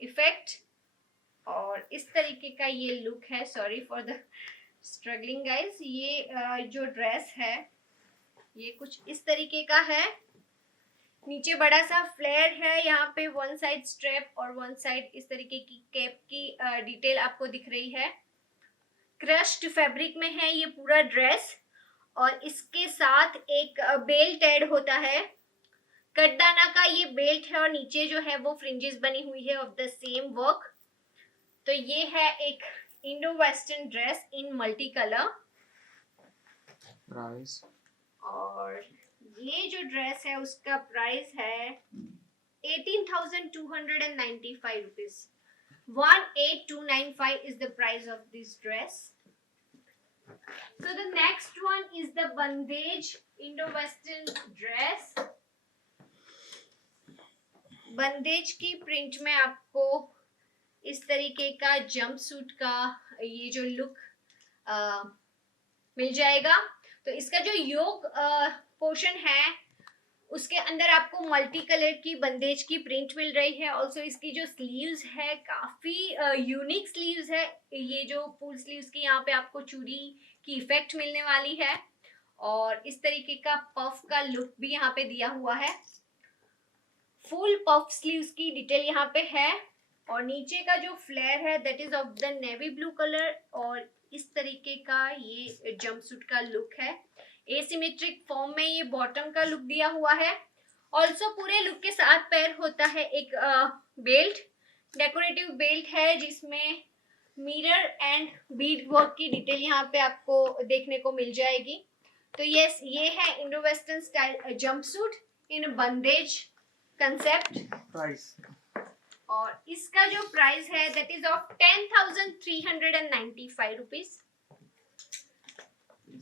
effect और इस तरीके का ये लुक है। Sorry for the struggling guys. ये जो ड्रेस है ये कुछ इस तरीके का है। नीचे बड़ा सा फ्लेयर है, यहाँ पे वन साइड स्ट्रेप और वन साइड इस तरीके की कैप की डिटेल आपको दिख रही है। क्रश्ड फैब्रिक में है ये पूरा ड्रेस और इसके साथ एक बेल्ट ऐड होता है। कटदाना का ये बेल्ट है और नीचे जो है वो फ्रिंजेस बनी हुई है ऑफ द सेम वर्क। तो ये है एक Indo western dress in multi colour. Price और ये जो ड्रेस है उसका प्राइस है 18,295 rupees. 18295 is the price of this dress. So the next one is the bandage Indo-Western dress. बंदेज की प्रिंट में आपको इस तरीके का जंप सूट का ये जो लुक मिल जाएगा। तो इसका जो योक पोर्शन है उसके अंदर आपको मल्टी कलर की बंदेज की प्रिंट मिल रही है। ऑल्सो इसकी जो स्लीव्स है काफी यूनिक स्लीव्स है। ये जो फुल स्लीव्स की यहाँ पे आपको चूड़ी की इफेक्ट मिलने वाली है और इस तरीके का पफ का लुक भी यहाँ पे दिया हुआ है। फुल पफ स्लीव्स की डिटेल यहाँ पे है और नीचे का जो फ्लेयर है that is of the navy blue colour और इस तरीके का ये जंपसूट का लुक है। एसिमेट्रिक फॉर्म में ये बॉटम का लुक दिया हुआ है। ऑल्सो पूरे लुक के साथ पेयर होता है एक बेल्ट, डेकोरेटिव बेल्ट है जिसमें मिरर एंड बीड वर्क की डिटेल यहाँ पे आपको देखने को मिल जाएगी। तो यस, ये है इंडो वेस्टर्न स्टाइल जंपसूट इन बंदेज कंसेप्ट। प्राइस और इसका जो प्राइस है that is of 10,395 rupees.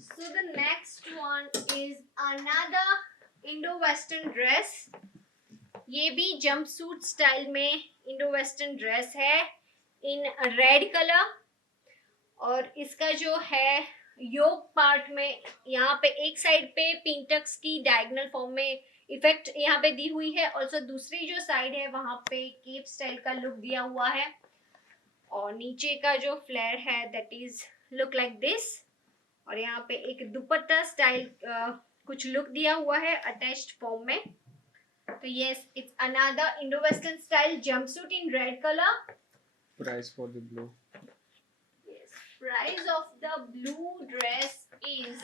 So the next one is another Indo-Western dress. ये भी jumpsuit स्टाइल में Indo-Western dress है in रेड कलर और इसका जो है योक पार्ट में यहाँ पे एक साइड पे पिंटक्स की डायगोनल फॉर्म में इफेक्ट यहाँ पे दी हुई है। ऑल्सो दूसरी जो साइड है वहां पे केप स्टाइल का लुक दिया हुआ है और नीचे का जो फ्लेयर है that is look like this और यहाँ पे एक दुपट्टा स्टाइल कुछ लुक दिया हुआ है अटैच्ड फॉर्म में। तो yes, it's another Indo western style jumpsuit in red colour. Price for the blue Price of the blue dress is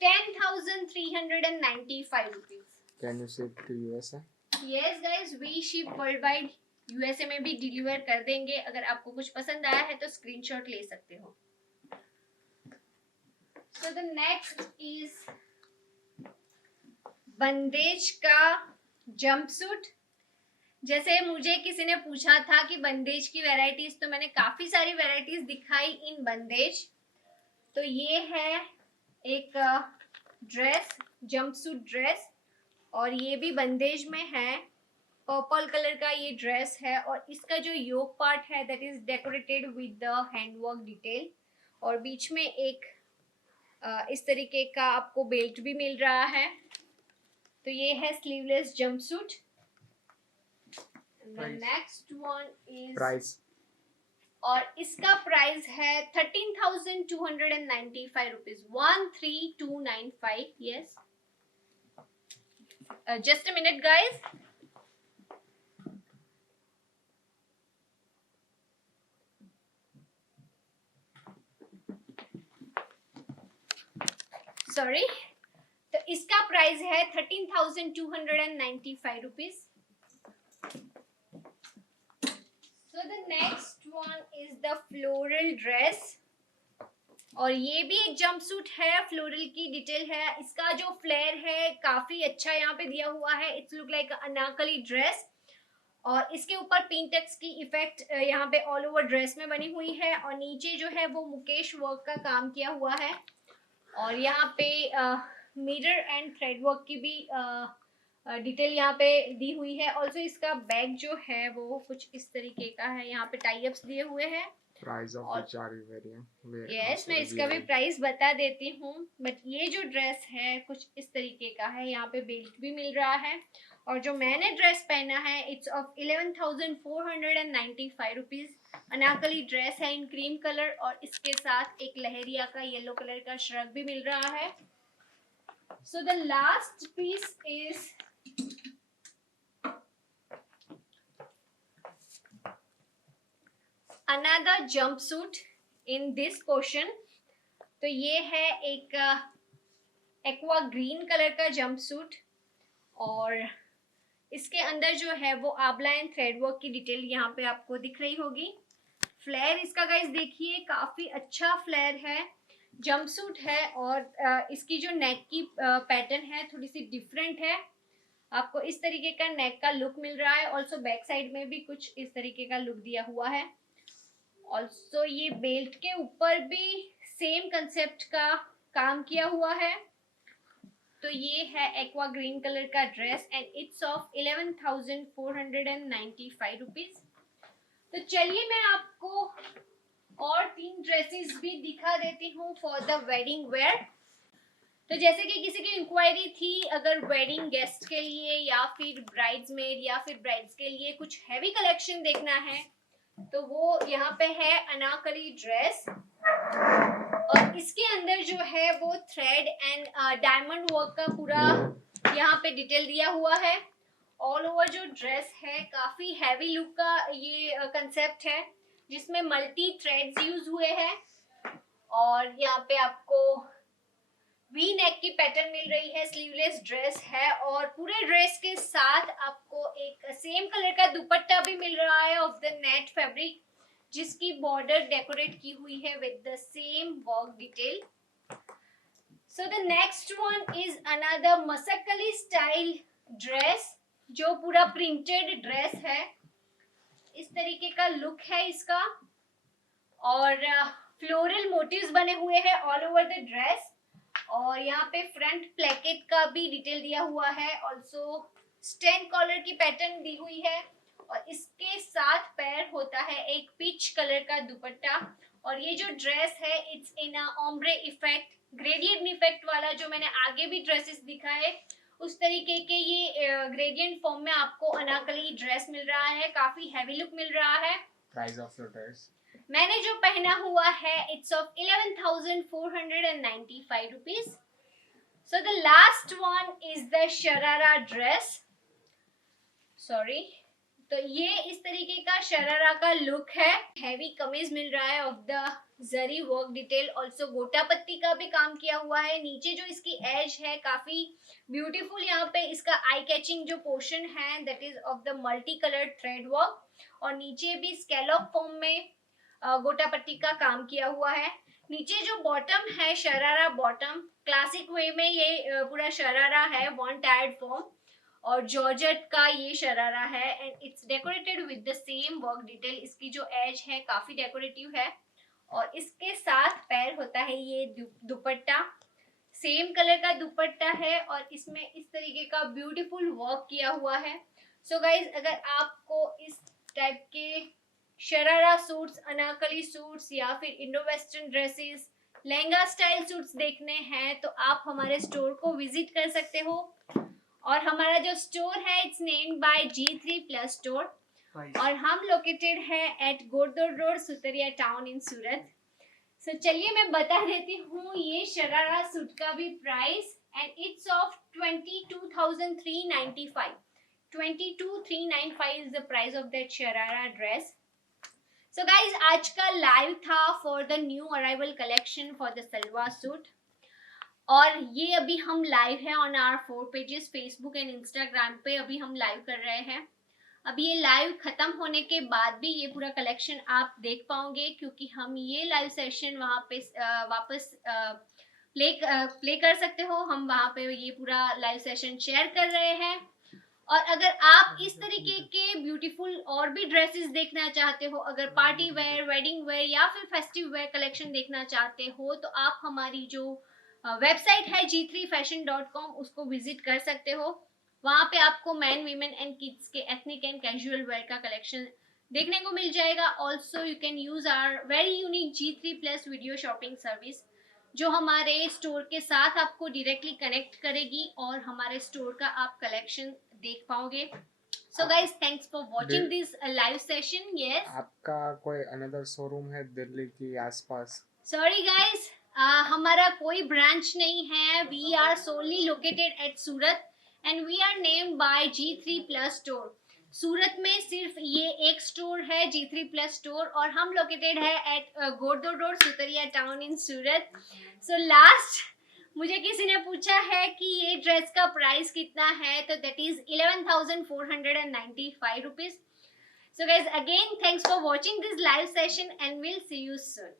10,395 rupees. Can you ship to USA? Yes guys, we ship worldwide. USA में भी डिलीवर कर देंगे। अगर आपको कुछ पसंद आया है तो स्क्रीनशॉट ले सकते हो। So the next is बंदेज का जंपसूट। जैसे मुझे किसी ने पूछा था कि बंदेज की वैरायटीज, तो मैंने काफी सारी वैरायटीज दिखाई इन बंदेज। तो ये है एक ड्रेस, जंपसूट ड्रेस, और ये भी बंदेज में है। पर्पल कलर का ये ड्रेस है और इसका जो योक पार्ट है that is decorated with the handwork detail, और बीच में एक इस तरीके का आपको बेल्ट भी मिल रहा है। तो ये है sleeveless jumpsuit. The next one is price, और इसका प्राइस है 13,295 rupees, 13,295। Yes, just a minute guys. Sorry, तो इसका प्राइस है 13,295 rupees. So the next one is the floral dress, और ये भी एक जंपसूट है, फ्लोरल की डिटेल है। इसका जो फ्लेयर है काफी अच्छा यहाँ पे दिया हुआ है। It's look like Anarkali dress, और इसके ऊपर पिंटेक्स की इफेक्ट यहाँ पे ऑल ओवर ड्रेस में बनी हुई है, और नीचे जो है वो मुकेश वर्क का काम किया हुआ है, और यहाँ पे मिरर एंड थ्रेड वर्क की भी डिटेल यहाँ पे दी हुई है। ऑल्सो इसका बैग जो है वो कुछ इस तरीके का है, यहाँ पे टाई अप्स दिए हुए हैं। Price of which are you variant? Yes, मैं इसका भी प्राइस बता देती हूँ, बट ये जो ड्रेस है कुछ इस तरीके का है। यहाँ पे बेल्ट भी मिल रहा है, और जो मैंने ड्रेस पहना है it's of 11,495 rupees. Anarkali dress है इन क्रीम कलर, और इसके साथ एक लहरिया का येलो कलर का श्रग भी मिल रहा है। So the last piece is another jumpsuit in this portion. तो ये है एक एक्वा ग्रीन कलर का जंपसूट, और इसके अंदर जो है वो आबला एंड थ्रेड वर्क की डिटेल यहाँ पे आपको दिख रही होगी। फ्लेयर इसका गाइस देखिए काफी अच्छा फ्लेयर है, जंपसूट है, और इसकी जो नेक की पैटर्न है थोड़ी सी डिफरेंट है। आपको इस तरीके का नेक का लुक मिल रहा है। ऑल्सो बैक साइड में भी कुछ इस तरीके का लुक दिया हुआ है। ऑल्सो ये बेल्ट के ऊपर भी सेम कंसेप्ट का काम किया हुआ है। तो ये है एक्वा ग्रीन कलर का dress, and it's of 11,495 rupees. तो चलिए मैं आपको और 3 ड्रेसेस भी दिखा देती हूँ फॉर द वेडिंग वेयर। तो जैसे कि किसी की इंक्वायरी थी, अगर वेडिंग गेस्ट के लिए या फिर ब्राइड्समेड या फिर ब्राइड्स के लिए कुछ हैवी कलेक्शन देखना है, तो वो यहाँ पे है अनारकली ड्रेस, और इसके अंदर जो है वो थ्रेड एंड डायमंड वर्क का पूरा यहाँ पे डिटेल दिया हुआ है। ऑल ओवर जो ड्रेस है काफी हैवी लुक का ये कंसेप्ट है, जिसमें मल्टी थ्रेड्स यूज हुए हैं, और यहाँ पे आपको वी नेक की पैटर्न मिल रही है। स्लीवलेस ड्रेस है, और पूरे ड्रेस के साथ आपको एक सेम कलर का दुपट्टा भी मिल रहा है ऑफ द नेट फैब्रिक, जिसकी बॉर्डर डेकोरेट की हुई है with the same work detail. So the next one is another Masakali style dress, जो पूरा प्रिंटेड ड्रेस है। इस तरीके का लुक है इसका, और फ्लोरल मोटिव्स बने हुए हैं ऑल ओवर द ड्रेस, और यहाँ पे फ्रंट प्लेकेट का भी डिटेल दिया हुआ है। ऑल्सो स्टैंड कॉलर की पैटर्न दी हुई है, और इसके साथ पैर होता है एक पीच कलर का दुपट्टा। और ये जो ड्रेस है it's in a ombre effect, gradient effect वाला, जो मैंने आगे भी ड्रेसेस दिखाए उस तरीके के ये ग्रेडियंट फॉर्म में आपको अनारकली ड्रेस मिल रहा है। काफी हैवी लुक मिल रहा है। Price of your dress? मैंने जो पहना हुआ है it's of 11,495 rupees. So the last one is the sharara dress. Sorry, तो ये इस तरीके का शरारा का लुक है। हैवी कमीज मिल रहा है of the zari work detail. Also गोटा पत्ती का भी काम किया हुआ है। नीचे जो इसकी एज है काफी ब्यूटीफुल, यहाँ पे इसका आई कैचिंग जो पोर्शन है that is of the multi coloured thread work, और नीचे भी स्कैलॉप फॉर्म में गोटा पट्टी का काम किया हुआ है। नीचे जो बॉटम है शरारा बॉटम, क्लासिक वे में ये पूरा शरारा है वन टायर्ड फॉर्म, और जॉर्जेट का ये शरारा है and it's decorated with the same work detail. इसकी जो एज है काफी डेकोरेटिव है और इसके साथ पैर होता है ये दुपट्टा, सेम कलर का दुपट्टा है और इसमें इस तरीके का ब्यूटीफुल वर्क किया हुआ है। सो गाइज, अगर आपको इस टाइप के शरारा सूट्स, अनारकली सूट्स या फिर Indo western dresses, lehenga style suits देखने हैं तो आप हमारे स्टोर को विजिट कर सकते हो। और हमारा जो स्टोर है it's named by G3 Plus store और हम लोकेटेड है एट गोरदोर road, Sutaria town in Surat. सो चलिए मैं बता देती हूँ ये शरारा सूट का भी price and it's of 22,395। 22,395 is the price of that sharara dress. So guys, आज का लाइव था for the new arrival collection for the salwar suit और ये अभी हम लाइव है on our 4 pages Facebook and Instagram पे अभी हम लाइव कर रहे हैं। अभी ये लाइव खत्म होने के बाद भी ये पूरा कलेक्शन आप देख पाओगे क्योंकि हम ये लाइव सेशन वहाँ पे वापस प्ले कर सकते हो। हम वहाँ पे ये पूरा लाइव सेशन शेयर कर रहे हैं और अगर आप इस तरीके के ब्यूटीफुल और भी ड्रेसेस देखना चाहते हो, अगर पार्टी वेयर, वेडिंग वेयर या फिर फेस्टिव वेयर कलेक्शन देखना चाहते हो तो आप हमारी जो वेबसाइट है g3fashion.com उसको विजिट कर सकते हो। वहाँ पे आपको मैन, वीमेन एंड किड्स के एथनिक एंड कैजुअल वेयर का कलेक्शन देखने को मिल जाएगा। Also you can use our very unique G3 Plus video shopping service जो हमारे स्टोर के साथ आपको डायरेक्टली कनेक्ट करेगी और हमारे स्टोर का आप कलेक्शन देख पाओगे। So guys, thanks for watching this live session. Yes, आपका कोई अनदर शोरूम है दिल्ली के आसपास? सॉरी गाइस, हमारा कोई ब्रांच नहीं है। We are solely located at Surat and we are named by G3 Plus store. Surat में सिर्फ ये एक स्टोर है G3 Plus स्टोर और हम लोकेटेड है एट गोरदोर road, Sutaria town in Surat. So last मुझे किसी ने पूछा है कि ये ड्रेस का प्राइस कितना है तो that is 11,495 rupees. So guys, again thanks for watching this live session and we'll see you soon.